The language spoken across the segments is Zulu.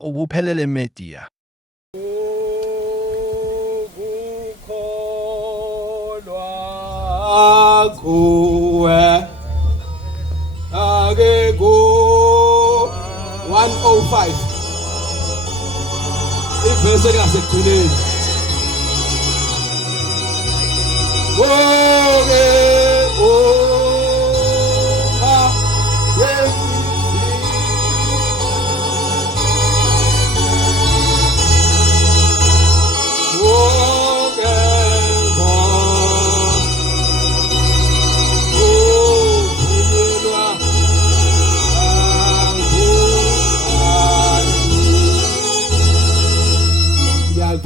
ubuphelele media. Kuwe ake go 105 ivese ngasekugcineni woke ha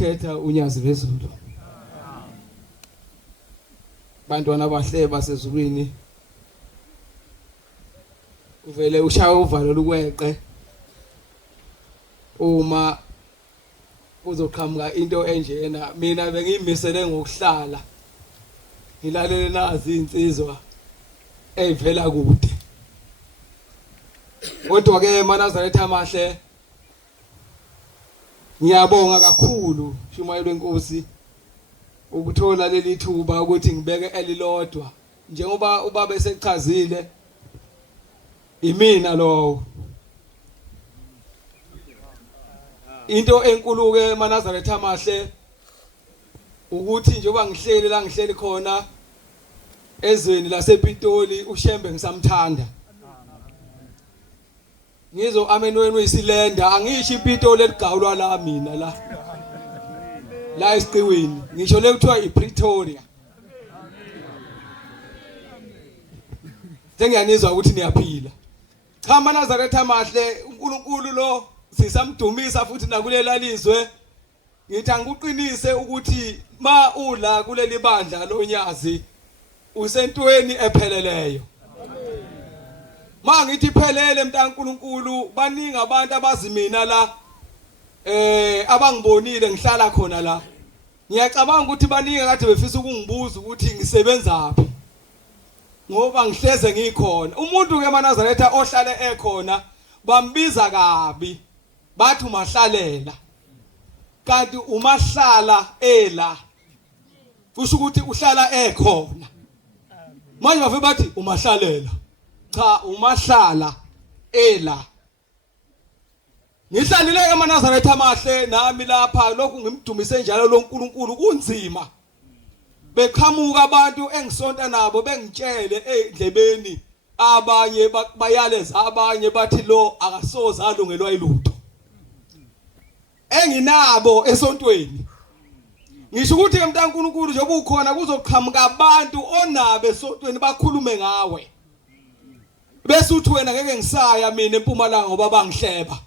khetha unyazi bezulu bantwana abahle basezulwini uvele ushaya uvalo lukweqe uma uzoqhamuka into enjena mina bengimisele ngokuhlala ngilalele nazi insizwa evela kude kodwa ke eManazaretha amahle ngiyabonga kakhulu Shumayelo Nkosi ukuthola leli thuba ukuthi ngibeke elilodwa njengoba ubaba esechazile imina lo into enkulu ke eManazaretha amahle ukuthi njengoba ngihleli la ngihleli khona ezweni lasePitoli uShembe ngisamthanda ngizo amenweni wesilenda angisho iPitoli eligawulwa la mina la esiqiweni ngisho lekuthiwa iPretoria sengiyanizwa ukuthi niyaphila cha eManazaretha amahle uNkulunkulu lo sisamdumisa futhi nakulela lizwe ngithi angikuqinise ukuthi ma ula kuleli bandla lonyazi usentweni epheleleyo mangithi iphelele mntaNkulunkulu baningi abantu abazimina la abangibonile ngihlala khona la ngiyacabanga ukuthi baningi kade befisa ukungibuza ukuthi ngisebenzaphi ngoba ngihleze ngikhona umuntu ke eManazaretha ohlale ekhona bambiza kabi bathi umahlalela kanti umahlala ela kusho ukuthi uhlala ekhona manje bafike bathi umahlalela cha umahlala ela ngihlalile eManazaretha amahle nami lapha lokhu ngimdumise njalo loNkulunkulu kunzima beqhamuka abantu engisonta nabo bengitshele endlebeni abanye bayaleza abanye bathi lo akasoze alungelwa ilutho enginabo esontweni ngisho ukuthi mntaNkulunkulu njengoba ukhona kuzoqhamuka abantu onabe esontweni bakhulume ngawe bese uthi wena ngeke ngisaya mina eMpumalanga ngoba bangihleba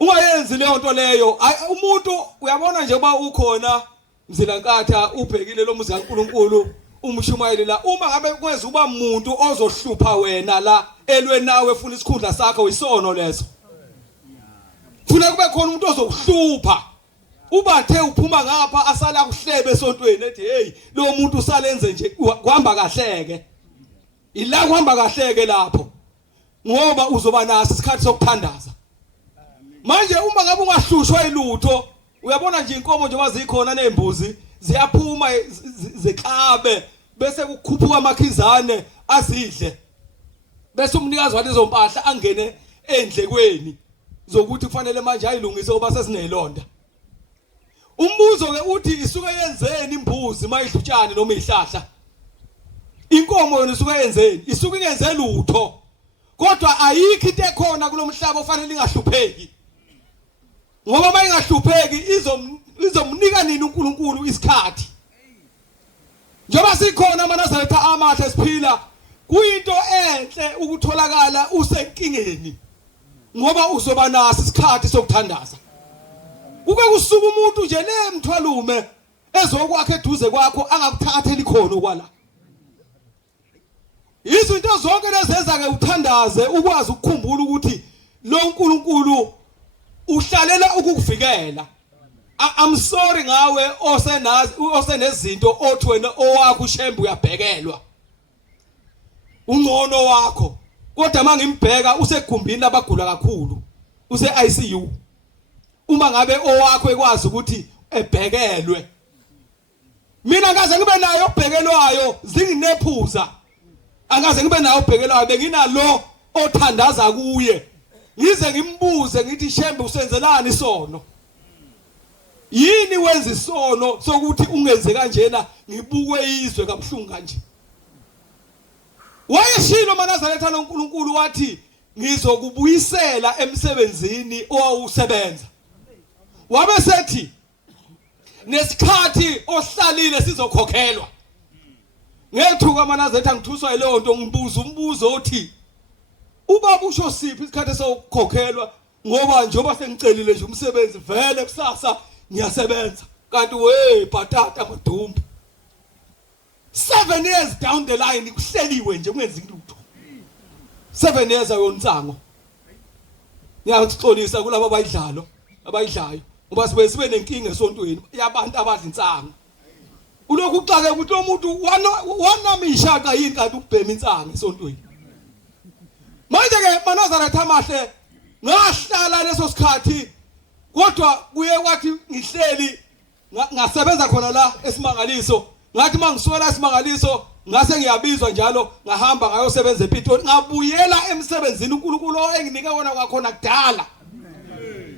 ungayenzi leyo nto leyo umuntu uyabona nje ba ukhona Mzilankatha ubhekile lo muzi kaNkulunkulu umshumayeli la uma ngabe kwenza uba umuntu ozohlupha wena la elwe nawe funa isikhundla sakho uyisono leso funa kube khona umuntu ozokuhlupha ubathe uphuma ngapha asala kuhlebe esontweni ethi hey lo muntu usalenze nje kuhamba kahleke ila kuhamba kahleke lapho ngoba uzoba naso isikhathi sokuthandaza manje uma ngabe ungahlushwa ilutho uyabona nje inkomo nje wazikhona nezimbuzi ziyaphuma zeklabe bese kukhuphuka amakhizane azidle bese umnikazi walezo mpahla angene endlekweni zokuthi kufanele manje ayilungise ngoba sesinelonda umbuzo ke uthi isuke yenzeni imbuzi mayidlutshane noma ihlahla inkomo yona isuke yenzeni isuke ingenze lutho kodwa ayikho into ekhona kulomhlaba ofanele ingahlupheki ngoba mayingahlupheki izomnika nini uNkulunkulu isikhathi njengoba sikhona eManazaretha amahle siphila kuyinto enhle ukutholakala usenkingeni ngoba uzoba naso isikhathi sokuthandaza kube kusuka umuntu nje lemthwalume ezokwakhe eduze kwakho angakuthatheli khona kwala izinto zonke lezenza ke uthandaze ukwazi ukukhumbula ukuthi lo uNkulunkulu uhlalela ukukuvikela I'm sorry ngawe osenezinto othi wena owakho uShembe uyabhekelwa ungcono wakho kodwa mangimbheka usegumbini labagula kakhulu use ICU uma ngabe owakho ekwazi ukuthi ebhekelwe mina ngaze ngibe nayo obhekelwayo zinginephuza angaze ngibe nayo obhekelwayo benginalo othandaza kuye ngize ngimbuze ngithi shembe usenzelani isono yini wenza isono sokuthi ungenze kanjena ngibukwe izwe kabuhlungu kanje wayeshilo manazaretha noNkulunkulu wathi ngizokubuyisela emsebenzini owawusebenza wabe sethi nesikhathi osihlalile sizokhokhelwa ngethuka manazaretha ngithuswa yileyo nto ngibuza umbuzo othi ubaba usho siphi isikhathi sokukhokhelwa ngoba njengoba sengicelile nje umsebenzi vele kusasa ngiyasebenza kanti we bhatata madumbu 7 years down the line kuhleliwe nje ungenzi lutho 7 years ayonsango ngiyaxolisa kulabo abayidlayo ngoba sibe nenkinga esontweni yabantu abadla insango ulokhu uxake ukuthi lo muntu wanamishaqa yini kanti ubhema insango esontweni manje ke manazaretha amahle ngahlala leso sikhathi kodwa kuye kwathi ngihleli ngasebenza khona la esimangaliso ngathi mangiswela esimangaliso ngase ngiyabizwa njalo ngahamba ngayosebenza ePitoli ngabuyela emsebenzini uNkulunkulu enginike wona kwakhona kudala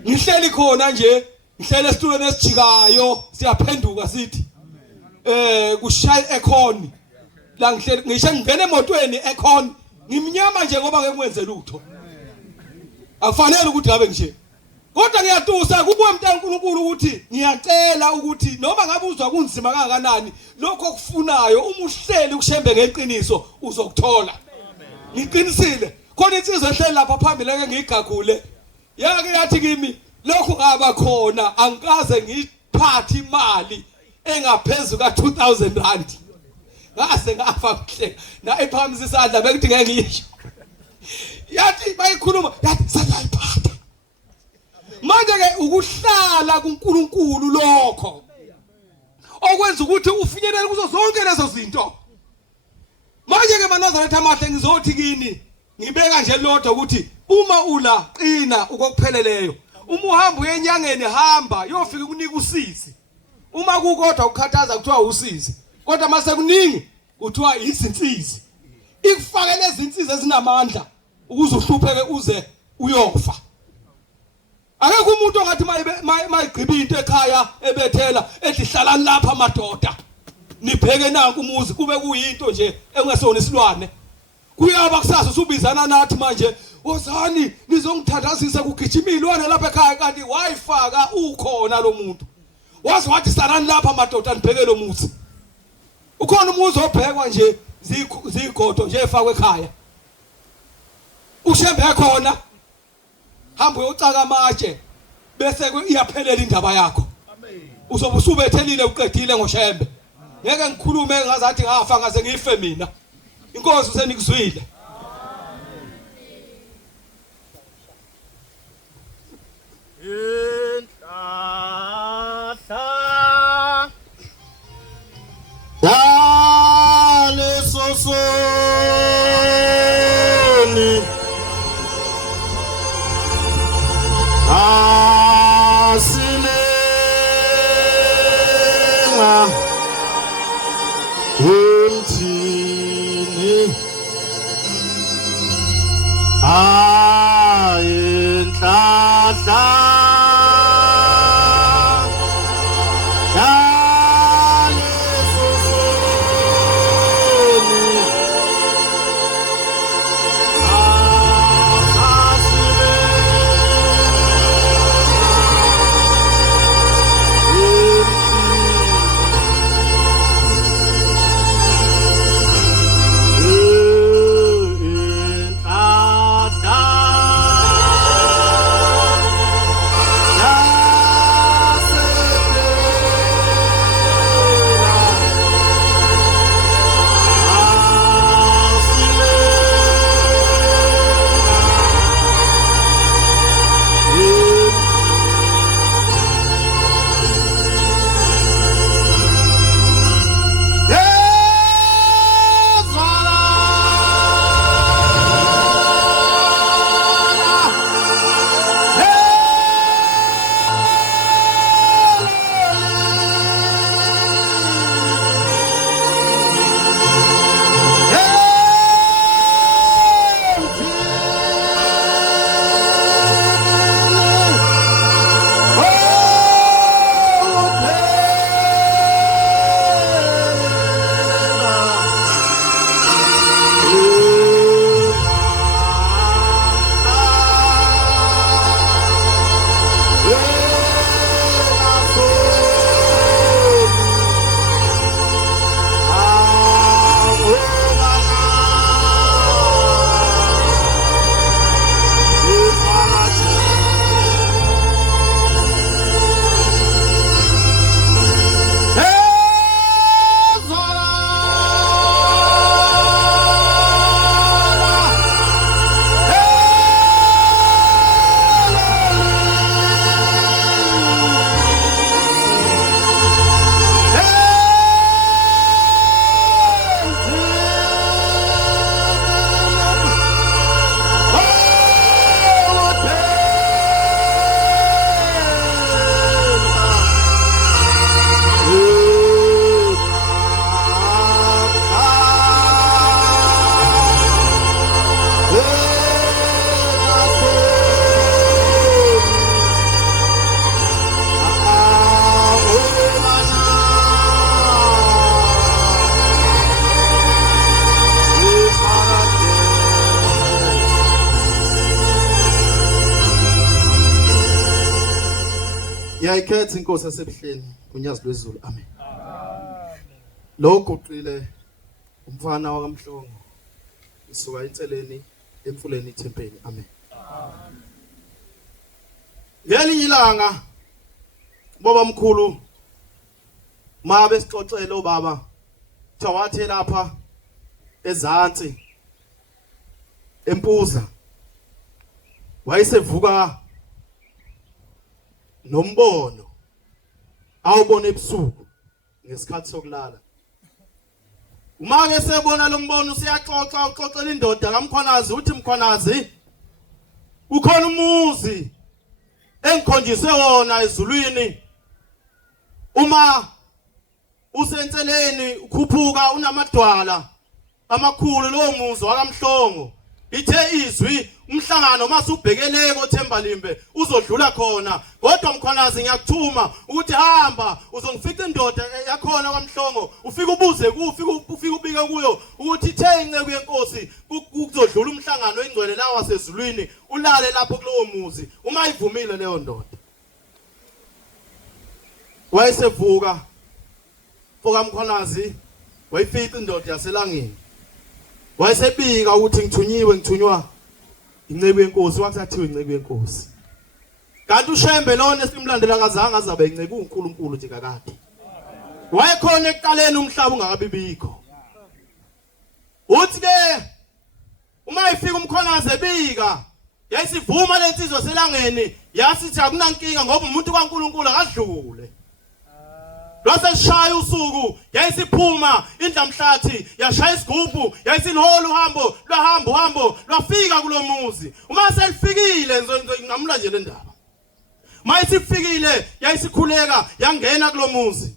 ngihleli khona nje ngihlele esitulweni esijikayo siyaphenduka sithi kushaya ekhoni la ngihleli ngisho ngene emotweni ekhoni ngimnyama nje ngoba ngeke ngwenze lutho akufanele ukuthi ngabe nje kodwa ngiyatusa kubuye mntana uNkulunkulu ukuthi ngiyacela ukuthi noma ngabe uzwa kunzima kangakanani lokho okufunayo uma uhleli ukushembe ngeqiniso uzokuthola ngiqinisile khona insizwe ehleli lapha phambili eke ngigagule yake yathi kimi lokho ngaba khona angikaze ngiphathe imali engaphezulu ka2000 rand ngase ngafa kuhle na ephamisa isandla bekuthi ngeke ngisho yathi bayikhuluma yathi sayayiphatha manje ke ukuhlala kuNkulunkulu lokho okwenza ukuthi ufinyelele kuzo zonke lezo zinto manje ke manazaretha amahle ngizothi kini ngibeka nje lodwa ukuthi uma ula qina ukupheleleyo uma uhamba uyenyangeni hamba yofika kunika usizi uma kukodwa ukukhathaza kuthiwa usizi kodwa mase kuningi kuthiwa izinsizi ikufakele izinsizi ezinamandla ukuze uhlupheke uze uyofa akekho umuntu ongathi mayigqiba into ekhaya ebethela ethi hlalani lapha madoda nibheke nanku umuzi kube kuyinto nje engasona isilwane kuyaba kusasa usubizana nathi manje wozani nizongithandazisa kugijima ilwane lapha ekhaya kanti wayifaka ukhona lo muntu wazi wathi salani lapha madoda nibheke lo muzi ukhona umuzi obhekwa nje zigodo nje efakwe ekhaya ushembe khona hamba uyocaka amatshe bese iyaphelela indaba yakho uzobe usubethelile uqedile ngoshembe ngeke ngikhulume ngazathi ngafa ngaze ngife mina inkosi usenikuzwile inhlahla dale sosoni asilenga emthini inhlahla Yayikhetha inkosi yasebuhleni unyazi lwezulu. Amen. Lo guqile umfana wakaMhlongo isuka inseleni emfuleni ithempeli. Amen. Ngelinye ilanga baba mkhulu mabe sixoxela obaba thawathe lapha ezantsi empuza wayesevuka nombono awubona ebusuku ngesikhathi sokulala. Uma ke sebona lo mbono siyaxoxa uxoxela indoda kaMkhwanazi uthi Mkhwanazi ukhona umuzi engikhonjiswe wona ezulwini uma usenseleni ukhuphuka unamadwala amakhulu lo muzi wakaMhlongo ithe izwi umhlangano masubhekeleke oThembalimbe uzodlula khona kodwa Mkhwanazi ngiyakuthuma ukuthi hamba uzongifica indoda yakhona kwaMhlongo ufike ubuze ufike ubike kuyo ukuthi ithe inceku yenkosi kuzodlula umhlangano engcwele la wasezulwini ulale lapho kulowo muzi uma ivumile leyo ndoda. Wayesevuka foka Mkhwanazi wayifica indoda yaselangeni wayesebika ukuthi ngithunywa inceku yenkosi wakuthathiwe inceku yenkosi kanti uShembe lona esimlandela kazange azabe inceku uNkulunkulu nje kakade wayekhona ekuqaleni umhlaba ungakabibikho. Uthi ke uma ifika uMkhwanazi ebika yayisivuma lensizwa selangeni yasithi akunankinga ngoba umuntu kaNkulunkulu akadlule. Lwase shaya usuku yayisiphuma indlamhlathi yashaya isigubhu yayisiliholo uhambo lwafika kulomuzi. Uma selifikile ngamla nje le ndaba. Mayisifikile yayisikhuleka yangena kulomuzi.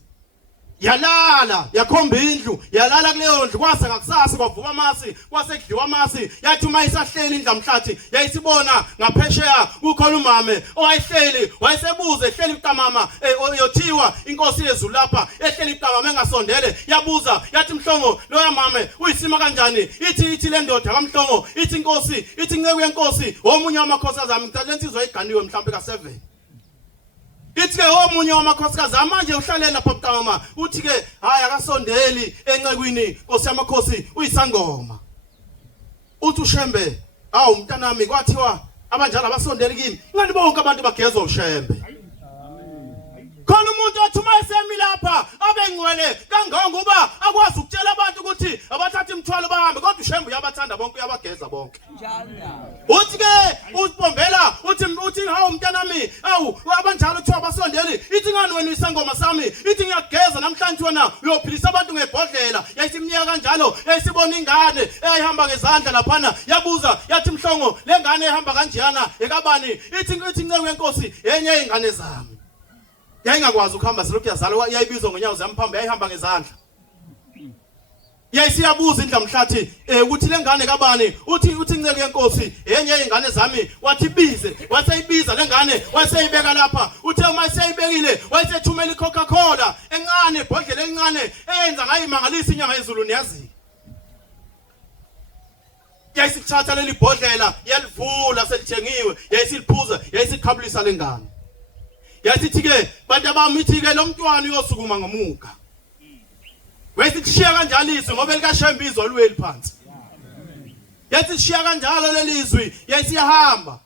Yalala yakhomba indlu yalala kuleyo ndlu kwase ngakusasa kwavuka amasi kwasekudliwa amasi yathi uma isahleli indlamhlathi yayisibona ngaphesheya kukhona umame owayehleli wayesebuza ehleli uqamama yothiwa inkosi yezulu lapha ehleli uqamama engasondele yabuza yathi Mhlongo loya mame uyisima kanjani ithi le ndoda kaMhlongo ithi inkosi ithi inceku yenkosi omunye wamakhosi ami ngicela insizwa iganiwe mhlawumbe ka7 ithi ke omunye wamakhosikazi manje uhlalele lapha buqamama uthi ke hayi akasondeli encekwini Nkosi yamakhosi uyisangoma. Uthi uShembe awu mntanami kwathiwa abanjalo abasondeli kimi ngani bonke abantu bagezwa uShembe. Khona umuntu othuma esemi lapha abengcwele kangangoba akwazi ukutshela abantu ukuthi abathatha imithwalo bahambe kodwa uShembe uyabathanda bonke uyabageza bonke. Uthi ke uzibombela uthi hawu mntanami awu abanjalo kuthiwa abasondeli ithi ngani wena isangoma sami ithi ngiyageza namhlanje wena uyophilisa abantu ngebhodlela yayisimnyeka kanjalo yayisibona ingane eyihamba ngezandla laphana yabuza yathi Mhlongo le ngane ehamba kanjeyana ekabani ithi inceku yenkosi yenye ingane zami. Yayingakwazi ukuhamba selokhu yazalwa yayibizwa ngonyawo zamphambi yayihamba ngezandla. Yayisiyabuza indlamhlathi ukuthi le ngane kabani uthi inceku yenkosi yenye ingane zami wathi bize waseyibiza le ngane waseyibeka lapha uthe uma seyibekile wayesethumela iCoca-Cola encane ibhodlela elincane eyenza ngayimangalisa inyanga yezulu niyazi. Yayisithatha leli bhodlela yalivula selithengiwe yayisiliphuza yayisikhabulisa lengane. Yasithi ke bantu abamithi ke lo mntwana uyosukuma ngomuka. Wayesishiya kanjalo izwi ngoba likaShembizwa lweli phansi. Yasishiya kanjalo lelizwi yayisiyahamba.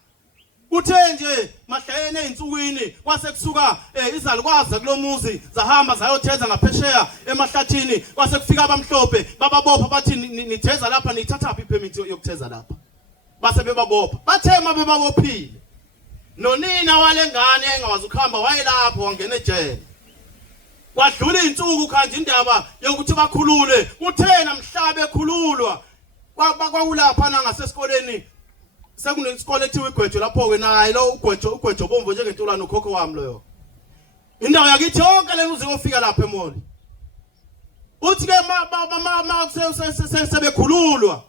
Uthe nje mahlayene einsukwini kwase kusuka izalukwazi kulomuzi zahamba zayotheza ngaphesheya emahlathini kwase kufika abamhlophe bababopha bathi nitheza lapha nithatha ipermit yokutheza lapha. Base bebabopha. Bathema bebabophile. Nonina walengane engakwazi ukuhamba wayelapho wangena ejele. Kwadlula izinsuku khanje indaba yokuthi bakhulule. Kuthena mhlabe ekhululwa. Kwakulapha nangasesikoleni. Sekunesikole ethiwe iGwejo lapho ke naye lo uGwejo bomvu njengentula nokhokho wami loyo. Indawo yakithi yonke le uze ofika lapha eMoli. Uthi ke sebekhululwa.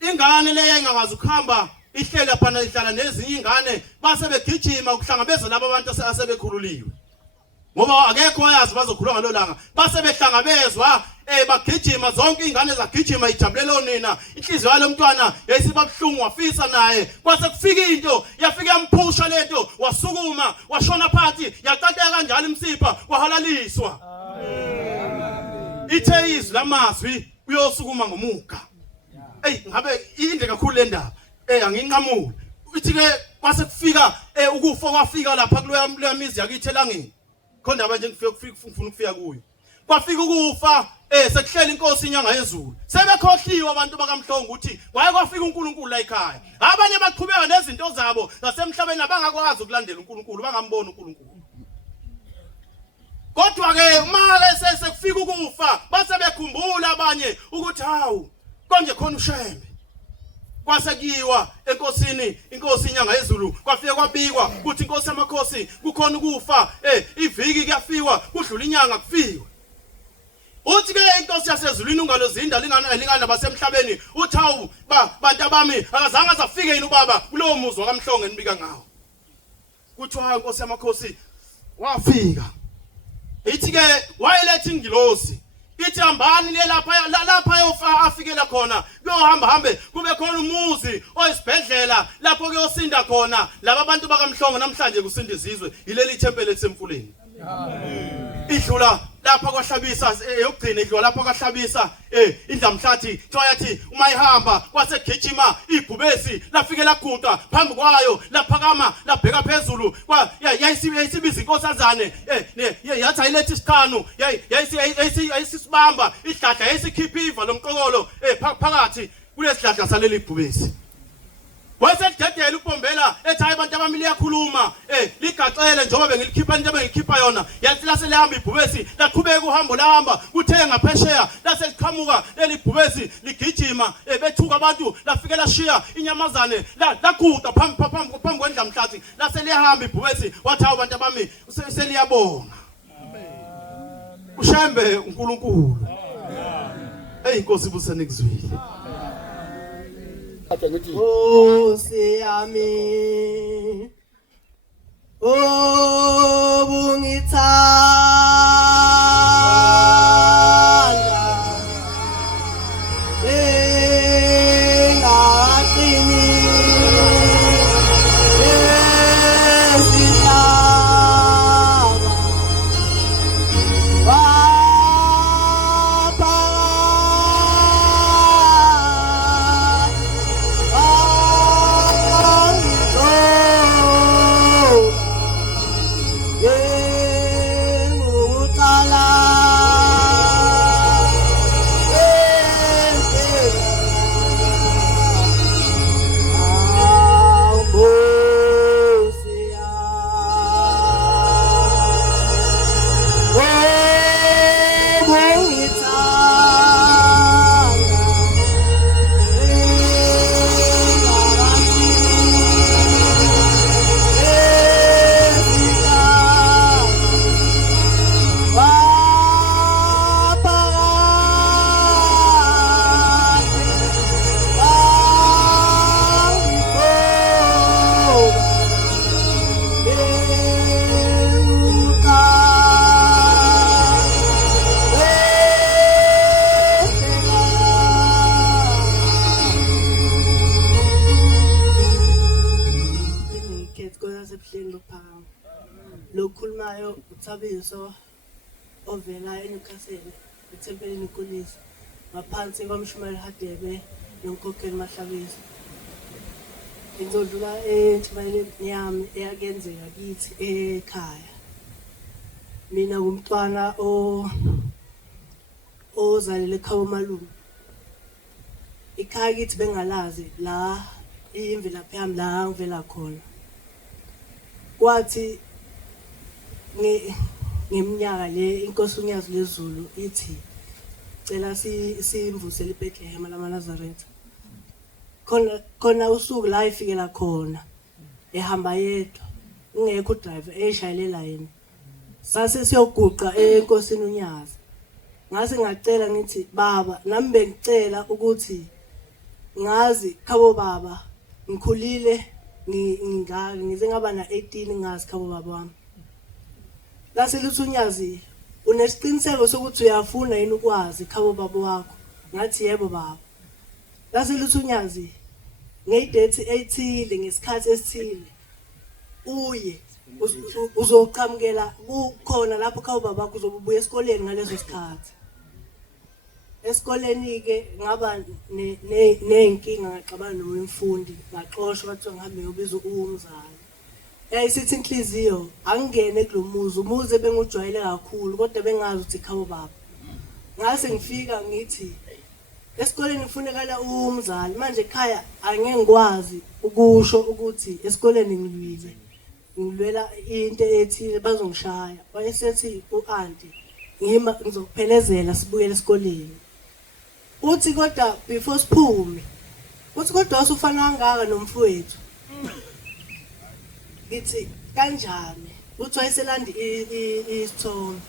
Ingane le yayingakwazi ukuhamba ihleli lapha ihlala nezinye ingane base begijima ukuhlangabeza laba abantu asebekhululiwe. ngoba akekho wayazi bazokhuluma ngalolanga base behlangabezwa bagijima zonke ingane zagijima ijabulele onina inhliziyo yalomntwana yayisibabhlungu wafisa naye kwase kufika into yafika yamphusha lento wasukuma washona phansi yaqaqeka kanjalo imsipha wahalaliswa ithe izwi lamazwi uyosukuma ngomuga ngabe inde kakhulu le ndaba anginqamuli uthi ke kwase kufika ukufa kwafika lapha kuloya mizi yakithi elangeni khona manje ngifuna ukufika kuyo kwafika ukufa sekuhlela inkosi inyanga yezulu sebekhohliwe abantu bakamhlongo ukuthi waye kwafika uNkulunkulu la ekhaya abanye baqhubeka nezinto zabo zasemhlabeni abangakwazi ukulandela uNkulunkulu bangambona uNkulunkulu kodwa ke manje sekufika ukufa base bekhumbula abanye ukuthi hawu konje khona ushembe kwasekiwa enkosini inkosi inyanga yezulu kwafika kwabikwa ukuthi inkosi yamakhosi kukhona ukufa iviki kuyafiwa kudlula inyanga kufiwe uthi ke inkosi yasezulwini ungalo zinda lingana basemhlabeni uthi hawu bantu abami akazange azafike yini ubaba kulowo muzi wakamhlongo enibika ngawo kuthiwa inkosi yamakhosi wafika ithi ke wayeletha ingilosi ithi hambani lapha yofa afikela khona kuyohamba hambe kube khona umuzi oyisibhedlela lapho kuyosinda khona laba bantu bakamhlongo namhlanje kusinda izizwe yileli thempele lisemfuleni idlula lapha kwahlabisa yokugcina idlula lapha kwahlabisa indlamhlathi kuthiwa yathi uma ihamba kwasegijima ibhubesi lafike laguqa phambi kwayo laphakama labheka phezulu yayisibiza inkosazane yathi ayilethi isiqhanu yayisibamba idladla yayisikhipha iva lomqokolo phakathi kulesidladla saleli ibhubesi wayesededela uPombela ethi hayi abantu abami liyakhuluma ligacele njengoba bengilikhipha into bengilikhipha yona yathi laselihamba ibhubesi laqhubeka uhambo lahamba kuthe ngaphesheya laseliqhamuka leli ibhubesi ligijima bethuka abantu lafike lashiya inyamazane laguqa phambi kwendlamhlathi laselihamba ibhubesi wathi hayi abantu abami seliyabonga ushembe uNkulunkulu inkosi busenikuzwile Oh, siyami. Oh, bungithanda. Engaqini. Lokhulumayo uThabiso ovela eNewcastle ethempelini Nkulisi ngaphansi kwaMshumayeli Hadebe noNkokheli Mahlabisa ngizodlula entshumayeleni yami eyakenzeka kithi ekhaya mina ngumntwana ozalele ekhaya malume ikhaya kithi bengalazi la imvelaphi yami la ngivela khona kwathi ngeminyaka le inkosi uNyazi lezulu ithi cela simvuse leBethlehem lamaNazaretha khona usuku la ifikela khona ehamba yedwa ungekho driver eshayelela yena sase siyoguqa enkosini uNyazi ngase ngacela ngithi baba nami bengicela ukuthi ngazi khabo baba ngikhulile ngingaka ngize ngaba na 18 ngazi khabo baba wami lase luthunyazi unesiqiniseko sokuthi uyafuna yini ukwazi khabo baba wakho ngathi yebo baba lase luthunyazi ngeyidate ethile ngesikhathi esithile uye uzoqhamukela kukhona lapho khabo baba wakho uzobuya esikoleni ngaleso sikhathi esikoleni ke ngaba nenkinga ngaxabana nomfundi baxoshwa bathi ngihambe ngobiza umzali yayisithi inhliziyo angene kulomuzi umuzi ebengujwayele kakhulu kodwa bengazi ukuthi khabo baba ngase ngifika ngithi esikoleni kufunekala umzali manje ekhaya angeke ngikwazi ukusho ukuthi esikoleni ngilwela into ethile bazongishaya wayesethi uanti ngizokuphelezela sibuyele esikoleni uthi kodwa before siphume uthi kodwa usufana kangaka nomfowethu ngithi kanjani uthi wayeselanda isithombe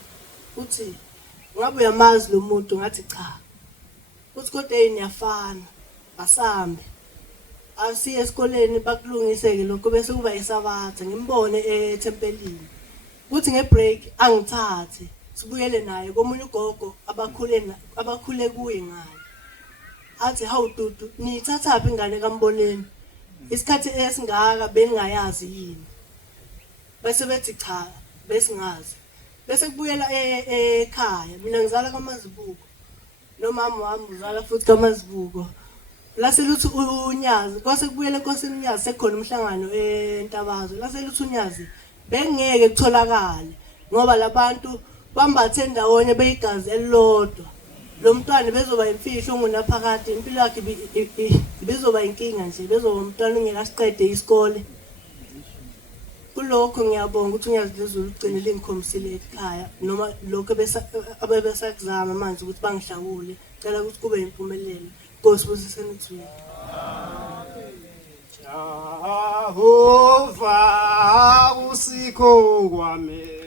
uthi ngabe uyamazi lo muntu ngathi cha uthi kodwa niyafana asambe asiye esikoleni bakulungiseke lokho bese kuba isabatha ngimbone eTempelini uthi ngebreak angithathe sibuyele naye komunye ugogo abakhule kuye ngaye athi hawu dudu nithatha phi ingane kaMboneni isikhathi esingaka bengayazi yini bese bethi cha besingazi bese kubuyela ekhaya mina ngizala kaMazibuko nomama wami uzala futhi kaMazibuko lase luthi unyazi kwase kubuyela enkosini unyazi sekhona umhlangano eNtabazo lase luthi unyazi bengeke kutholakale ngoba labantu bambathe ndawonye beyigazi elilodwa lo mntwana bezoba imfihlo ongunaphakade impilo yakhe bezoba inkinga nje bezoba umntwana ongekasiqede isikole kulokho ngiyabonga ukuthi unyazi lezulu ugcinele ingikhomisile ekhaya noma lokho abebesakuzama manje ukuthi bangihlawule cela ukuthi kube impumelelo Nkosi busiseni kuthini Jehova usikho kwami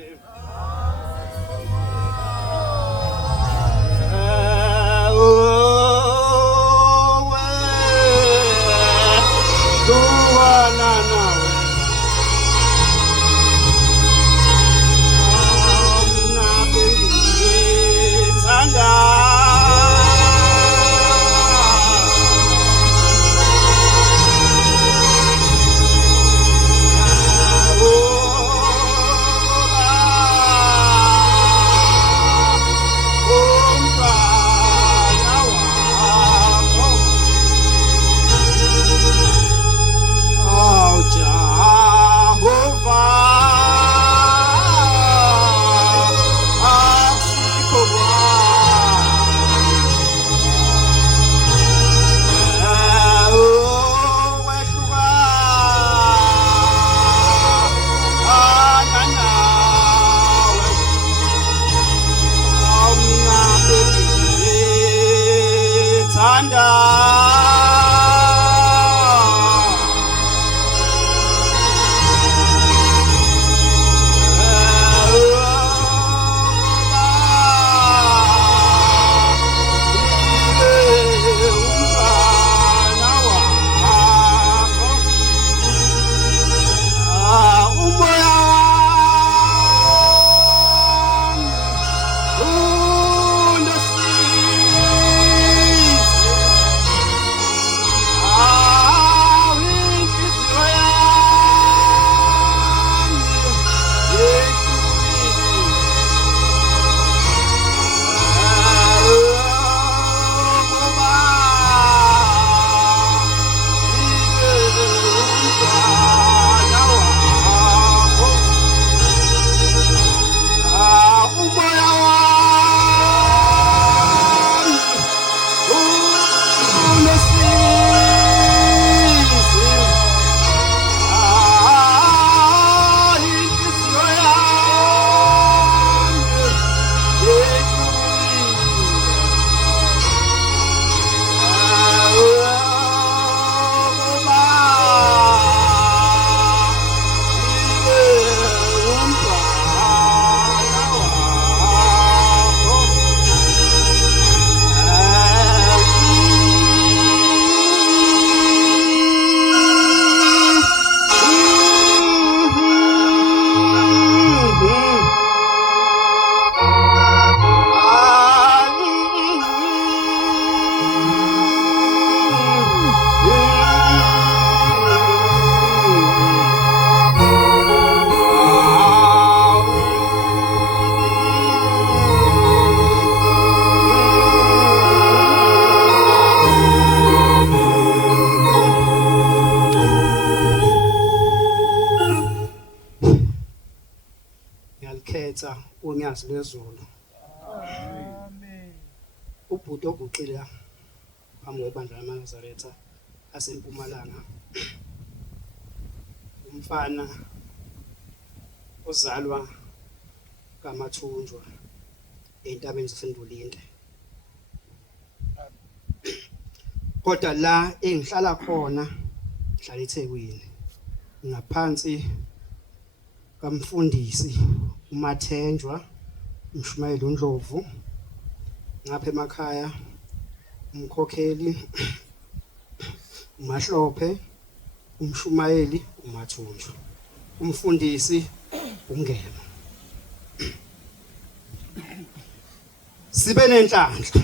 ngalikhetha unyazi lwezulu. Amen. Ubhuti oguqile phambi kwebandla lamaNazaretha asempumalanga. Umfana ozalwa kaMathunjwa entabeni zaseNdulinde. Kodwa la engihlala khona ngihlala eThekwini ngaphansi kamfundisi uMathenjwa uMshumayeli uNdlovu, ngapha emakhaya umkhokheli uMahlophe, uMshumayeli uMathunjwa, umfundisi uMngema. Sibe nenhlanhla.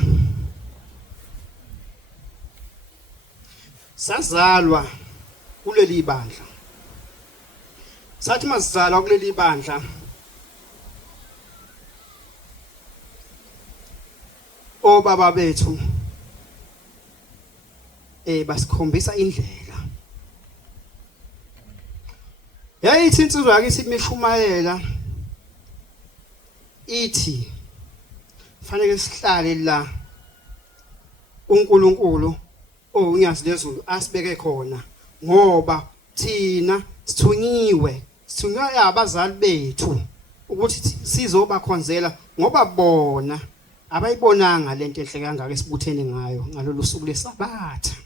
Sazalwa kuleli bandla. Sathi masizalwa kuleli bandla obaba bethu basikhombisa indlela. Yayithi insizwa yakithi imishumayela ithi fanele sihlale la uNkulunkulu onyazi lezulu asibeke khona ngoba thina sithunyiwe abazali bethu ukuthi sizobakhonzela ngoba bona abayibonanga lento enhle kangaka esibuthene ngayo ngalolu suku leSabatha.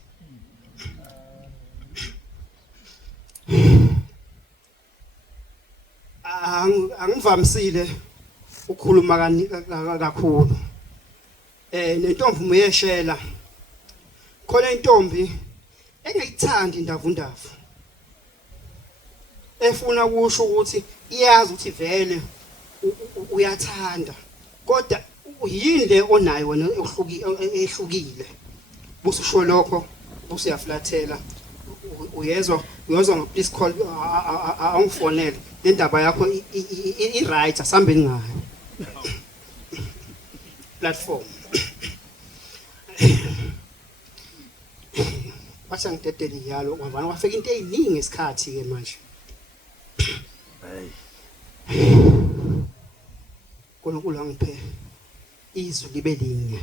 Angivamisile ukukhuluma kakhulu. Nentombi umyeshela khona intombi engayithandi indavundavu. Efuna ukusho ukuthi iyazi ukuthi vele uyathanda kodwa uyinde onayo wena ehlukile. Busisho lokho busiyaflathela. Uyezwa please call awungifonele le ndaba yakho i-right asambe ngayo platform. Basa ngidedele yalo ngoba wafika into eziningi ngesikhathi ke manje. UNkulunkulu angiphe izwi libe linye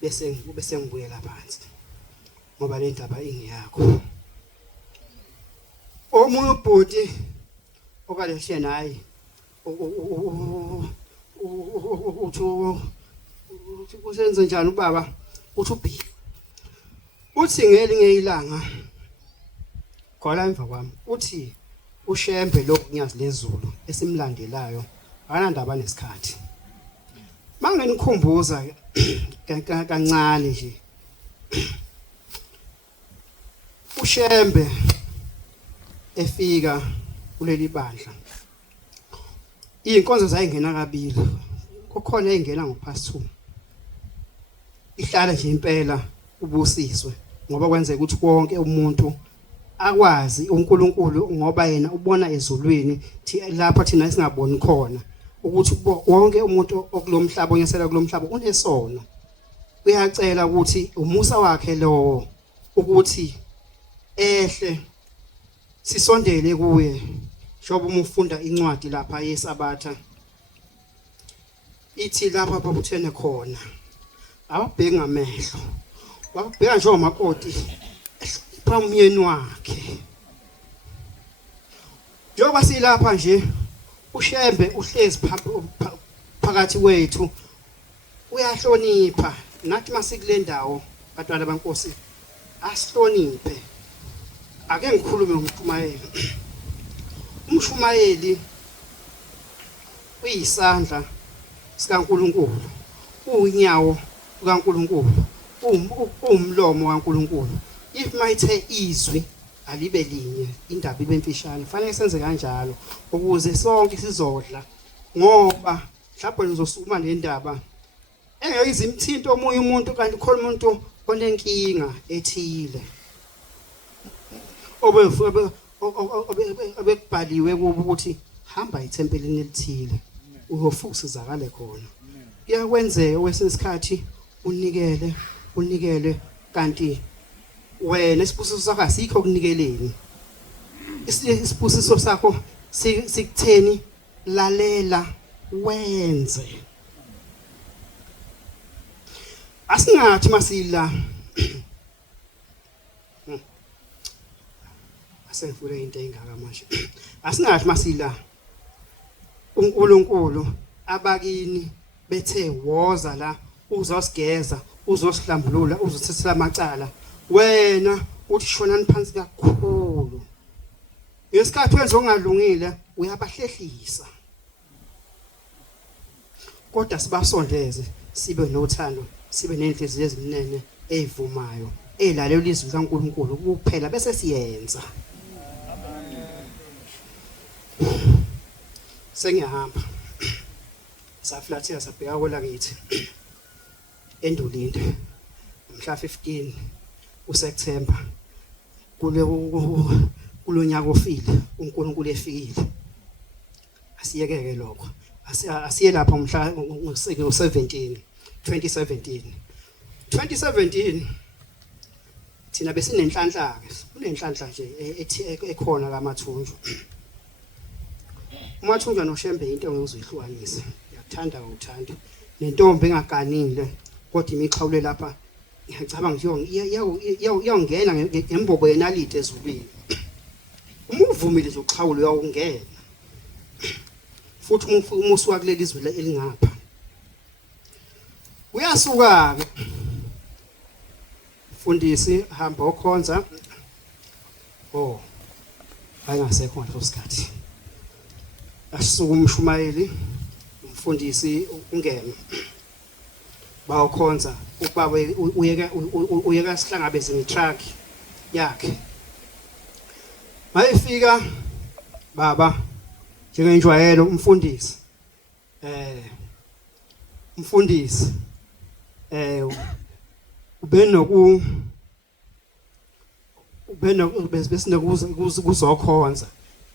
bese ngibuyela phansi ngoba le ndaba ingiyakho. Omunye ubhuti okalehle naye uthi kusenze njani ubaba uthi ubhiki uthi ngelinye ilanga khona emva kwami uthi uShembe lo unyazi lezulu esimlandelayo akanandaba nesikhathi. Mangenikhumbuza kancane nje uShembe efika kuleli bandla inkonzo zayingena kabili kukhona eyingena ngopast 2 ihlala nje impela ubusiswe ngoba kwenzeka ukuthi wonke umuntu akwazi uNkulunkulu ngoba yena ubona ezulwini lapha thina singaboni khona ukuthi wonke umuntu okulomhlaba onyesela kulomhlaba unesono. Uyacela ukuthi umusa wakhe lo ukuthi ehle sisondele kuye njoba umufunda incwadi lapha yeSabatha ithi lapha babuthene khona ababheki ngamehlo babheka nje omakoti phamyeni wakhe njoba silapha nje uShembe uhlezi phakathi kwethu uyahlonipha nathi masikule ndawo bantwana baNkosi asihloniphe. Ake ngikhulume ngoMshumayeli. uMshumayeli uyisandla sikaNkulunkulu, unyawo kaNkulunkulu, umlomo kaNkulunkulu. If mayithe izwi alibe linye indaba ibe mfishane fanele senze kanjalo ukuze sonke sizodla ngoba mhlawumbe nizosukuma nendaba engeke izimthinto omunye umuntu kanti khona umuntu onenkinga ethile obekubhaliwe ukuthi hamba ethempelini elithile uyofuka sizakale khona. Kuyakwenzeka kwesesikhathi unikele kanti wena isibusiso sakho asikho kunikeleni. Isibusiso sakho sikutheni lalela wenze. Asingathi masila asengifule into engaka manje. Asingathi masila uNkulunkulu abakini bethe woza la uzosigeza, uzosihlambulula, uzothetha amacala. Wena uthi shonani phansi kakhulu. Ngesikhathi wenza ongalungile uyabahlehlisa. Kodwa sibasondeze sibe nothando, sibe nenhliziyo ezimnene ezivumayo, elalela izwi likaNkulunkulu kuphela bese siyenza. Sengiyahamba. Saflathela sabheka kwelakithi. Endulinde. Mhla 15 uSeptember kulonyaka ofile uNkulunkulu efikile. Asiyekeke lokho. Asiye lapha mhla ngo17 2017. 2017 thina besinenhlanhla ke. Kunenhlanhla nje ekhona kaMathunjwa. uMathunjwa noShembe into engizuyihlukanisa. Ngiyathanda ukuthanda. Nentombi engaganile kodwa imikhawule lapha ngiyacabanga iyongena ngembobo yenalite ezulwini. Uma uvumile zokuxhawula uyawungena. Futhi uma usuka kuleli izwe elingapha. Uyasuka ke. Fundisi hamba okhonza. Oh. Ayingasekho ngaleso sikhathi. Asisuka umshumayeli umfundisi ungene. Bayokhonza ubaba uyeka sihlangabeze ngetruck yakhe. Mayifika baba njengenjwayelo umfundisi besinokuzokhonza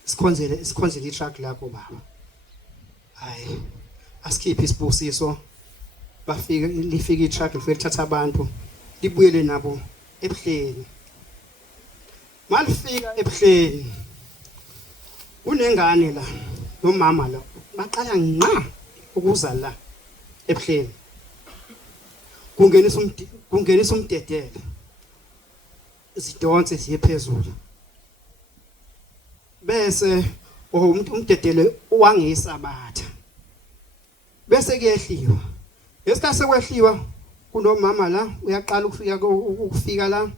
sikhonzele itruck lakho baba. Hayi asikhiphe isibusiso bafika lifika itruck lifike lithatha abantu libuyele nabo ebuhleni. Malifika ebuhleni unengane la nomama la baqala nqa ukuza la ebuhleni. Kungenisa umdedele izidonse ziye phezulu bese umdedele wangesabatha bese kuyehliwa. Ngesikhathi sekwehliwa kunomama la uyaqala ukufika la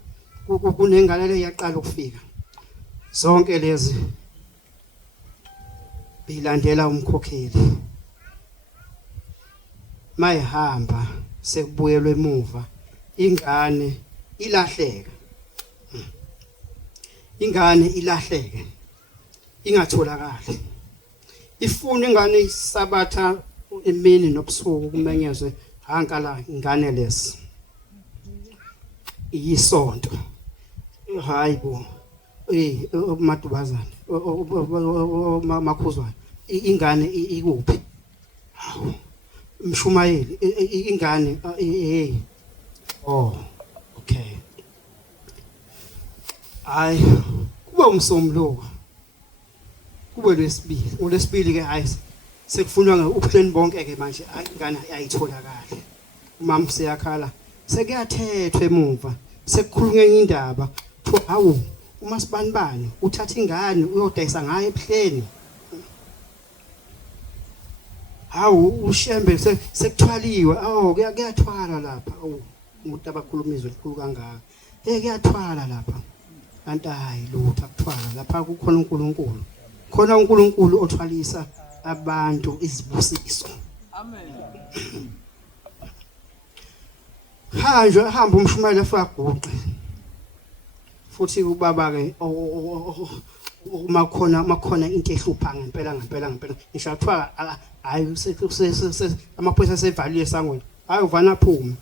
kunengane le iyaqala ukufika. Zonke lezi bilandela umkhokheli. Mayihamba sekubuyelwe emuva ingane ilahleka. Ingane ilahleke ingatholakali. Ifuna ingane isabatha emini nobusuku kumenyezwe hankala ingane lesi. Iyisonto. Hayibo. Madubazana. Makhuzwana. Ingane ikuphi? Hawu. Mshumayeli ingane oh okay. Hayi kuba umsomluko. Kube lesibili ke hayi sekufunwa ngokuhleni bonke ke manje ingane ayitholakala. Umama seyakhala sekuyathethwa emuva sekukhulunywa indaba kuthiwa hawu uMasibanibani uthatha ingane uyodayisa ngayo ebuhleni. Hawu uShembe sekuthwaliwe kuyathwala lapha. Umuntu abakhuluma izwi elikhulu kangaka kuyathwala lapha. Kanti hayi lutho akuthwala lapha kukhona uNkulunkulu. Khona uNkulunkulu othwalisa abantu izibusiso. Amen. Hamba umshumayeli afaguqe. Futhi ubaba ke makhona into ehlupha ngempela ngisho kuthiwa hayi amaphoyisa sevalile esangweni hayi uvana phuma.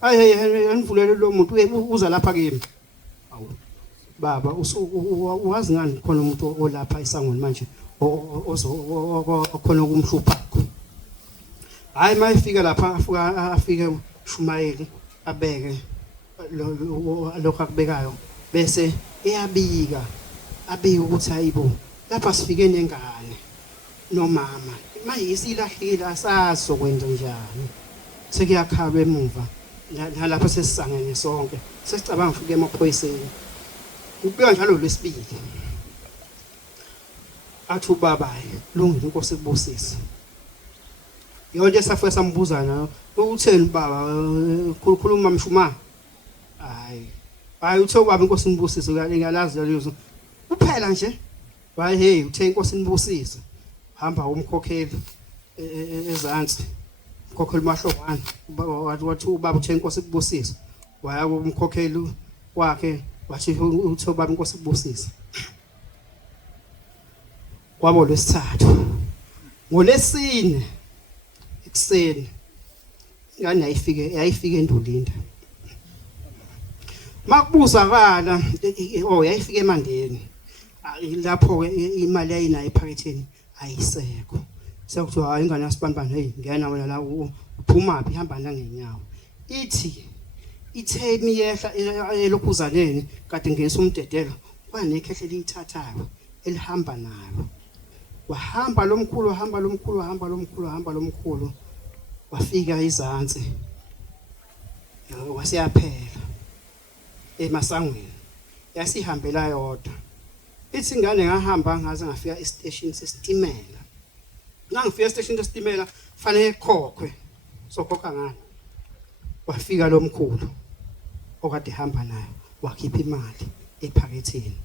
Hayi anivulele lo muntu uza lapha kimi. Awu baba uwazi ngani khona umuntu olapha esangweni manje okhona ukumhlupha. Hayi mayifika lapha afike uShumayeli abeke lokho akubekayo bese eyabika abike ukuthi hayibo lapha sifike nengane nomama manje isilahlile asazi sokwenza njani sekuyakhalwa emuva nalapho sesisangene sonke sesicabanga ufike emaphoyiseni ubeka njalo lwesibili athi ubabaye lungile inkosi kubusisa yonke esafwe sambuza na ukutheni baba khuluma mshuma hayi uthe ubaba inkosi nibusise ngiyalazi lezo kuphela nje hayi hey uthe inkosi nibusise hamba umkhokheli ezantsi umkhokheli mahlongwane wathi ubaba uthe inkosi kubusise waya umkhokheli wakhe wathi uthe ubaba inkosi kubusise kwabo lwesithathu ngolesine ekseni ngani yayifike eNdulinda makubuzakala yayifike eMandeni lapho ke imali ayinayo ephaketheni ayisekho sekuthiwa hayi ingane yasibambana hey ngena wena la uphuma phi ihamba ngenyawo ithi ithemi yehla elokhuzaneni kade ngenisa umdedelo kwanekhehle liyithathayo elihamba nalo wahamba lomkhulu wafika izantsi wasiyaphela emasangweni yasihambela yodwa ithi ingane ngahamba ngaze ngafika estation sesitimela ngangifika estation sesitimela fanele ekhokhwe sokhokha ngani wafika lomkhulu okade hamba nayo wakhipha imali ephaketheni